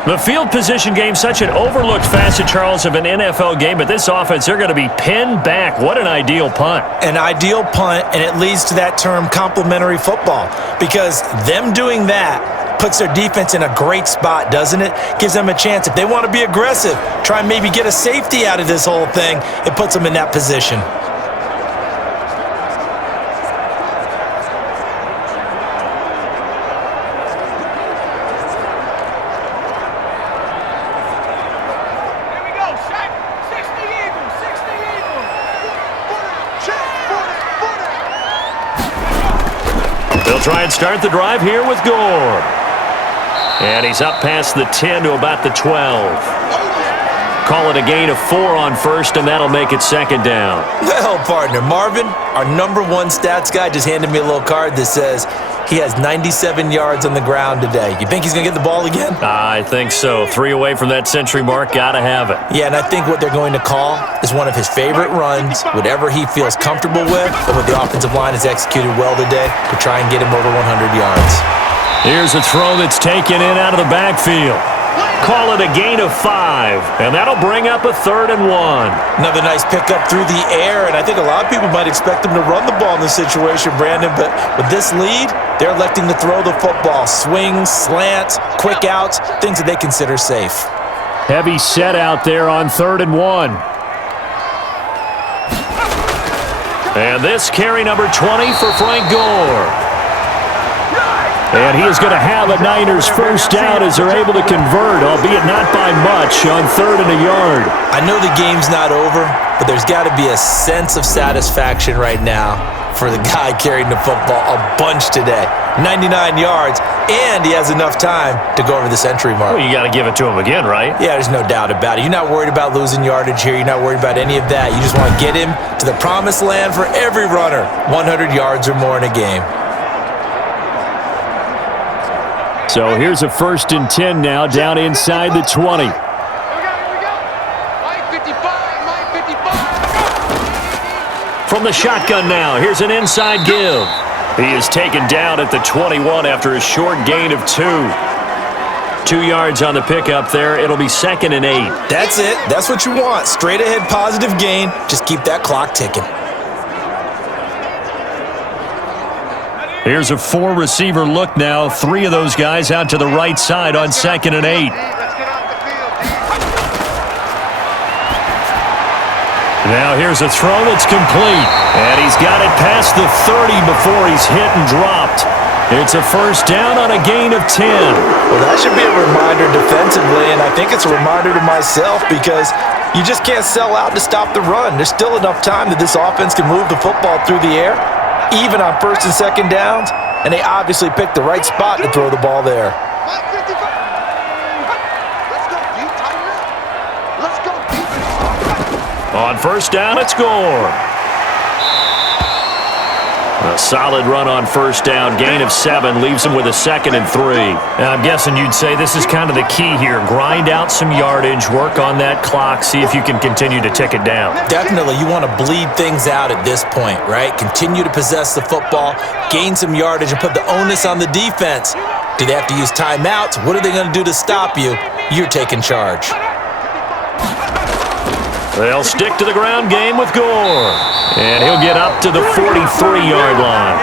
The field position game, such an overlooked facet, Charles, of an NFL game, but this offense, they're going to be pinned back. What an ideal punt. An ideal punt, and it leads to that term complementary football, because them doing that puts their defense in a great spot, doesn't it? Gives them a chance. If they want to be aggressive, try and maybe get a safety out of this whole thing, it puts them in that position. They'll try and start the drive here with Gore. And he's up past the 10 to about the 12. Call it a gain of 4 on first, and that'll make it second down. Well, partner, Marvin, our number one stats guy, just handed me a little card that says he has 97 yards on the ground today. You think he's going to get the ball again? I think so. 3 away from that century mark. Got to have it. Yeah, and I think what they're going to call is one of his favorite runs, whatever he feels comfortable with, and what the offensive line has executed well today to try and get him over 100 yards. Here's a throw that's taken in out of the backfield. Call it a gain of 5, and that'll bring up a 3rd and 1. Another nice pickup through the air, and I think a lot of people might expect them to run the ball in this situation, Brandon, but with this lead, they're electing to throw the football. Swings, slants, quick outs, things that they consider safe. Heavy set out there on 3rd and 1. And this carry number 20 for Frank Gore. And he is going to have a Niners first down as they're able to convert, albeit not by much, on 3rd and a yard. I know the game's not over, but there's got to be a sense of satisfaction right now for the guy carrying the football a bunch today. 99 yards, and he has enough time to go over the century mark. Well, you got to give it to him again, right? Yeah, there's no doubt about it. You're not worried about losing yardage here. You're not worried about any of that. You just want to get him to the promised land for every runner, 100 yards or more in a game. So here's a 1st and 10 now, down inside the 20. Here we go. Mike 55, Mike 55. From the shotgun now, here's an inside give. He is taken down at the 21 after a short gain of 2. 2 yards on the pickup there. It'll be 2nd and 8. That's it. That's what you want. Straight ahead positive gain. Just keep that clock ticking. Here's a 4-receiver look now. 3 of those guys out to the right side on 2nd and 8. Now here's a throw that's complete. And he's got it past the 30 before he's hit and dropped. It's a first down on a gain of 10. Well, that should be a reminder defensively, and I think it's a reminder to myself because you just can't sell out to stop the run. There's still enough time that this offense can move the football through the air, even on first and second downs, and they obviously picked the right spot to throw the ball there. On first down, it's Gore. A solid run on first down. Gain of 7 leaves him with a 2nd and 3. Now, I'm guessing you'd say this is kind of the key here. Grind out some yardage, work on that clock, see if you can continue to tick it down. Definitely, you want to bleed things out at this point, right? Continue to possess the football, gain some yardage, and put the onus on the defense. Do they have to use timeouts? What are they going to do to stop you? You're taking charge. They'll stick to the ground game with Gore. And he'll get up to the 43-yard line.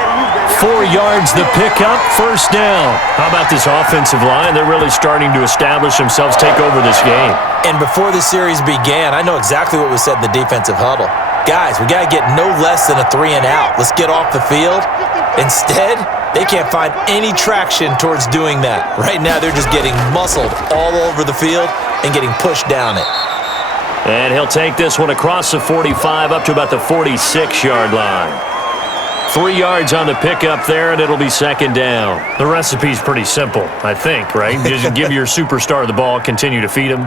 4 yards the pickup, first down. How about this offensive line? They're really starting to establish themselves, take over this game. And before the series began, I know exactly what was said in the defensive huddle. Guys, we got to get no less than a 3 and out. Let's get off the field. Instead, they can't find any traction towards doing that. Right now, they're just getting muscled all over the field and getting pushed down it. And he'll take this one across the 45 up to about the 46-yard line. 3 yards on the pickup there, and it'll be second down. The recipe's pretty simple, I think, right? Just give your superstar the ball, continue to feed him.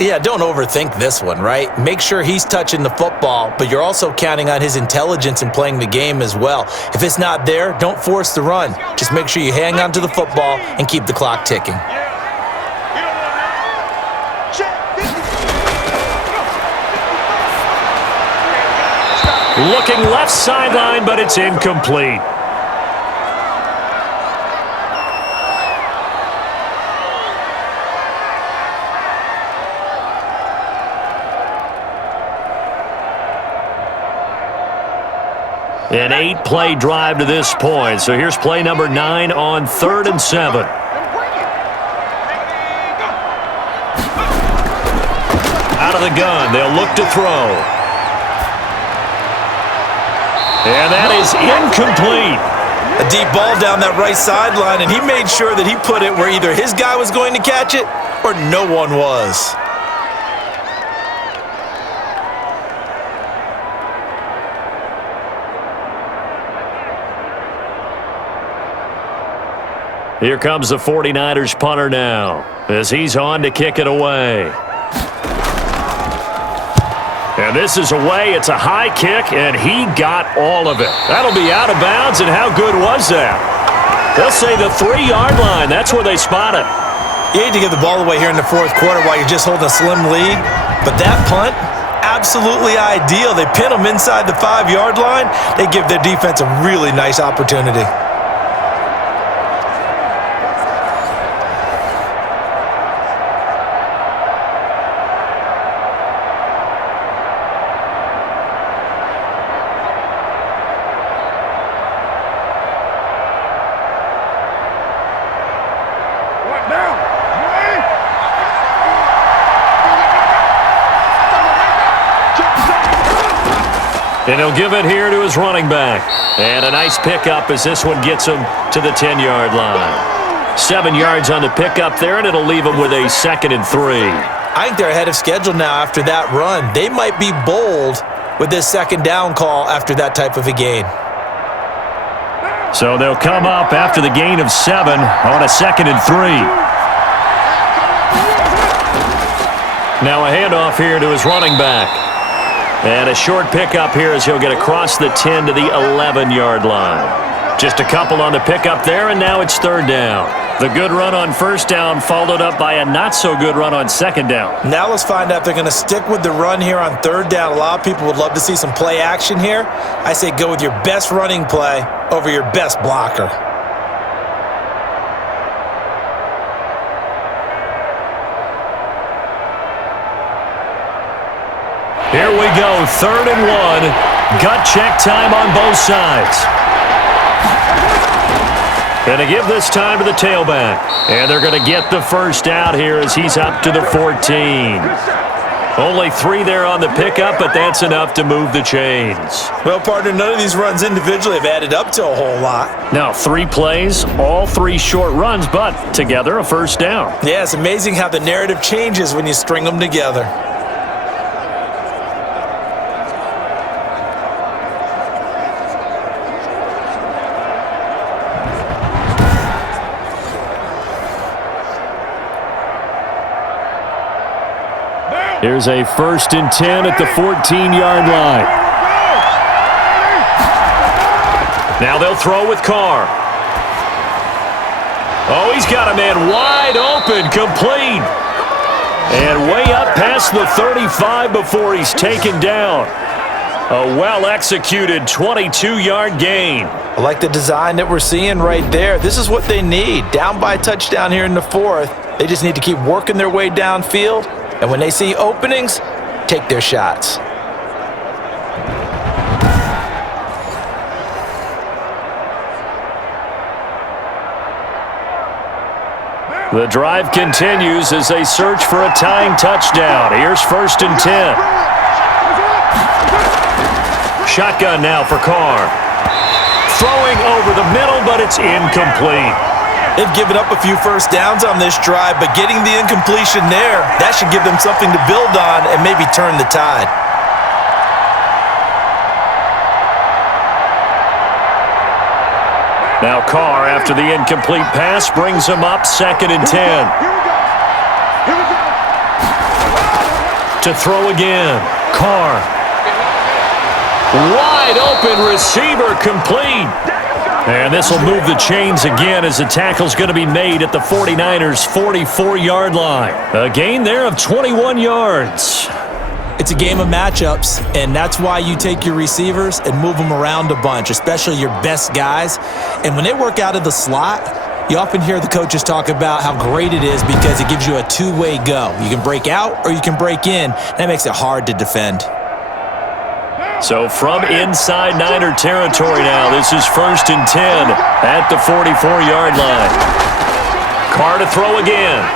Yeah, don't overthink this one, right? Make sure he's touching the football, but you're also counting on his intelligence in playing the game as well. If it's not there, don't force the run. Just make sure you hang on to the football and keep the clock ticking. Looking left sideline, but it's incomplete. An 8-play drive to this point. So here's play number 9 on 3rd and 7. Out of the gun, they'll look to throw. And that is incomplete. A deep ball down that right sideline, and he made sure that he put it where either his guy was going to catch it or no one was. Here comes the 49ers punter now as he's on to kick it away. And this is away. It's a high kick, and he got all of it. That'll be out of bounds, and how good was that? They'll say the 3-yard line. That's where they spot it. You hate to give the ball away here in the fourth quarter while you're just holding a slim lead, but that punt, absolutely ideal. They pin them inside the 5-yard line. They give their defense a really nice opportunity. And he'll give it here to his running back. And a nice pickup as this one gets him to the 10-yard line. 7 yards on the pickup there, and it'll leave him with a 2nd and 3. I think they're ahead of schedule now after that run. They might be bold with this second down call after that type of a gain. So they'll come up after the gain of 7 on a 2nd and 3. Now a handoff here to his running back. And a short pickup here as he'll get across the 10 to the 11-yard line. Just a couple on the pickup there, and now it's 3rd down. The good run on 1st down followed up by a not-so-good run on 2nd down. Now let's find out if they're going to stick with the run here on 3rd down. A lot of people would love to see some play action here. I say go with your best running play over your best blocker. Here we go, 3rd and 1. Gut check time on both sides. And to give this time to the tailback. And they're going to get the first out here as he's up to the 14. Only 3 there on the pickup, but that's enough to move the chains. Well, partner, none of these runs individually have added up to a whole lot. Now 3 plays, all 3 short runs, but together a first down. Yeah, it's amazing how the narrative changes when you string them together. Here's a 1st and 10 at the 14-yard line. Now they'll throw with Carr. Oh, he's got a man wide open, complete. And way up past the 35 before he's taken down. A well-executed 22-yard gain. I like the design that we're seeing right there. This is what they need. Down by a touchdown here in the 4th. They just need to keep working their way downfield. And when they see openings, take their shots. The drive continues as they search for a tying touchdown. Here's 1st and 10. Shotgun now for Carr. Throwing over the middle, but it's incomplete. They've given up a few first downs on this drive, but getting the incompletion there, that should give them something to build on and maybe turn the tide. Now Carr, after the incomplete pass, brings him up 2nd and 10. To throw again. Carr. Wide open receiver, complete. And this will move the chains again as the tackle's going to be made at the 49ers' 44-yard line. A gain there of 21 yards. It's a game of matchups, and that's why you take your receivers and move them around a bunch, especially your best guys. And when they work out of the slot, you often hear the coaches talk about how great it is because it gives you a two-way go. You can break out or you can break in. That makes it hard to defend. So from inside Niner territory now, this is 1st and 10 at the 44-yard line. Carr to throw again.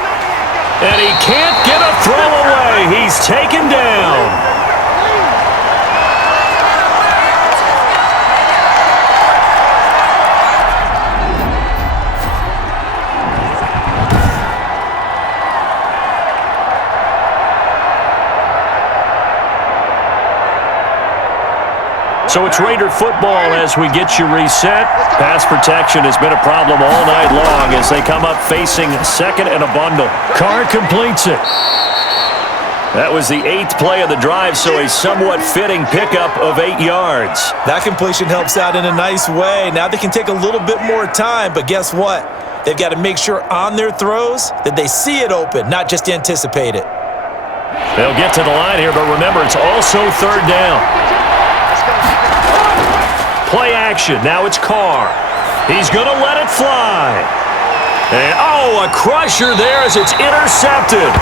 And he can't get a throw away. He's taken down. So it's Raider football as we get you reset. Pass protection has been a problem all night long as they come up facing 2nd and a bundle. Carr completes it. That was the 8th play of the drive, so a somewhat fitting pickup of 8 yards. That completion helps out in a nice way. Now they can take a little bit more time, but guess what? They've got to make sure on their throws that they see it open, not just anticipate it. They'll get to the line here, but remember, it's also 3rd down. Play action. Now it's Carr. He's going to let it fly. And, a crusher there as it's intercepted.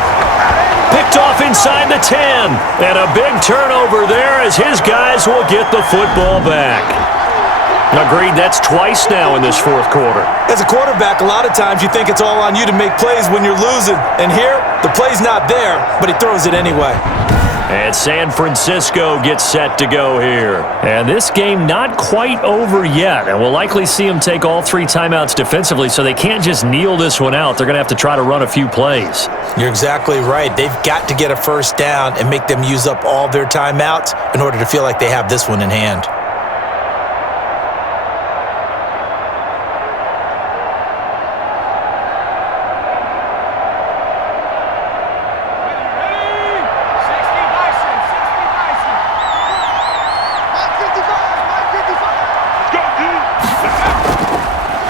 Picked off inside the 10. And a big turnover there as his guys will get the football back. Agreed, that's twice now in this 4th quarter. As a quarterback, a lot of times you think it's all on you to make plays when you're losing. And here, the play's not there, but he throws it anyway. And San Francisco gets set to go here. And this game not quite over yet. And we'll likely see them take all 3 timeouts defensively, so they can't just kneel this one out. They're going to have to try to run a few plays. You're exactly right. They've got to get a first down and make them use up all their timeouts in order to feel like they have this one in hand.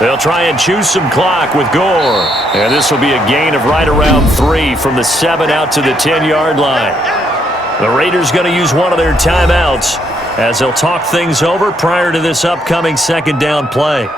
They'll try and choose some clock with Gore. And this will be a gain of right around 3 from the 7 out to the 10-yard line. The Raiders going to use one of their timeouts as they'll talk things over prior to this upcoming 2nd down play.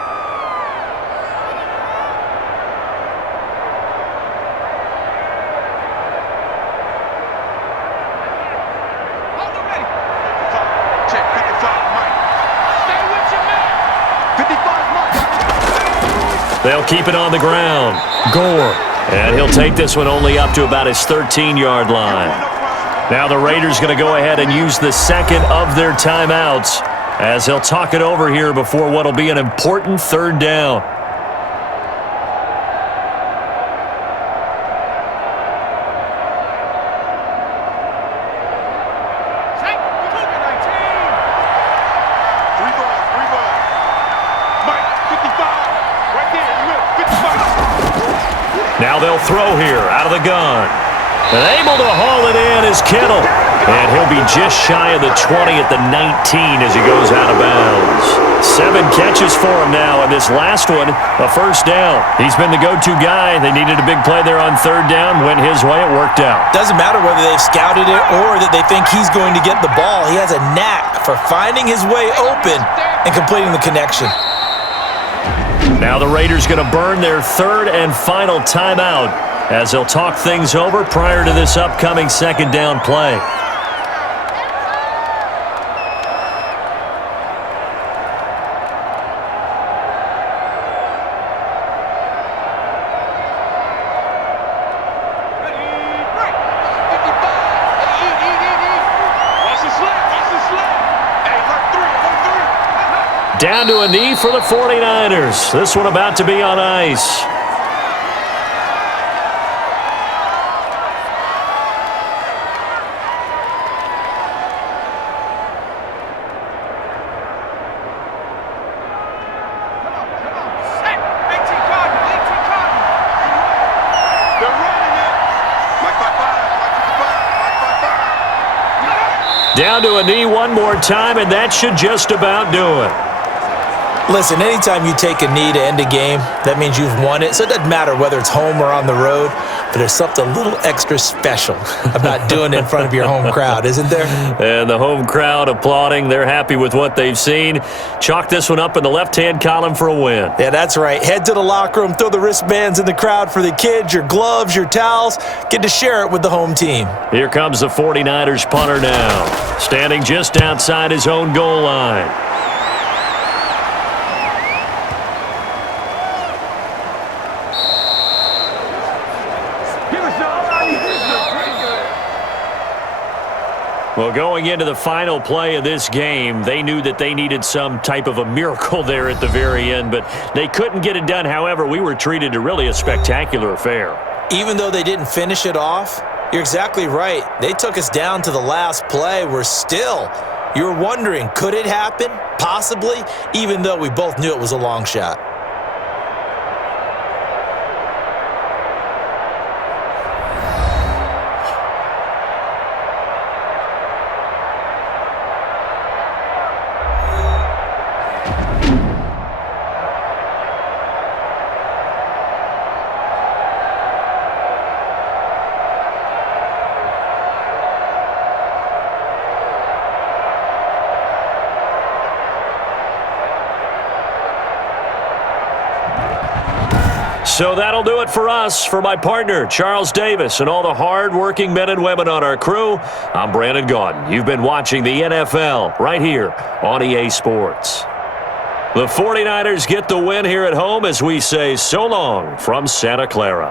They'll keep it on the ground. Gore. And he'll take this one only up to about his 13-yard line. Now the Raiders going to go ahead and use the second of their timeouts as they'll talk it over here before what will be an important third down. Now they'll throw here out of the gun. And able to haul it in is Kittle. And he'll be just shy of the 20 at the 19 as he goes out of bounds. 7 catches for him now, and this last one, a first down. He's been the go-to guy. They needed a big play there on third down. Went his way, it worked out. Doesn't matter whether they've scouted it or that they think he's going to get the ball. He has a knack for finding his way open and completing the connection. Now the Raiders going to burn their third and final timeout as they'll talk things over prior to this upcoming second down play. Down to a knee for the 49ers. This one about to be on ice. Down to a knee one more time, and that should just about do it. Listen, anytime you take a knee to end a game, that means you've won it. So it doesn't matter whether it's home or on the road, but there's something a little extra special about doing it in front of your home crowd, isn't there? And the home crowd applauding. They're happy with what they've seen. Chalk this one up in the left-hand column for a win. Yeah, that's right. Head to the locker room, throw the wristbands in the crowd for the kids, your gloves, your towels. Get to share it with the home team. Here comes the 49ers punter now, standing just outside his own goal line. Well, going into the final play of this game, they knew that they needed some type of a miracle there at the very end, but they couldn't get it done. However, we were treated to really a spectacular affair. Even though they didn't finish it off, you're exactly right. They took us down to the last play. You were wondering, could it happen? Possibly, even though we both knew it was a long shot. So that'll do it for us. For my partner, Charles Davis, and all the hard-working men and women on our crew, I'm Brandon Gaudin. You've been watching the NFL right here on EA Sports. The 49ers get the win here at home as we say so long from Santa Clara.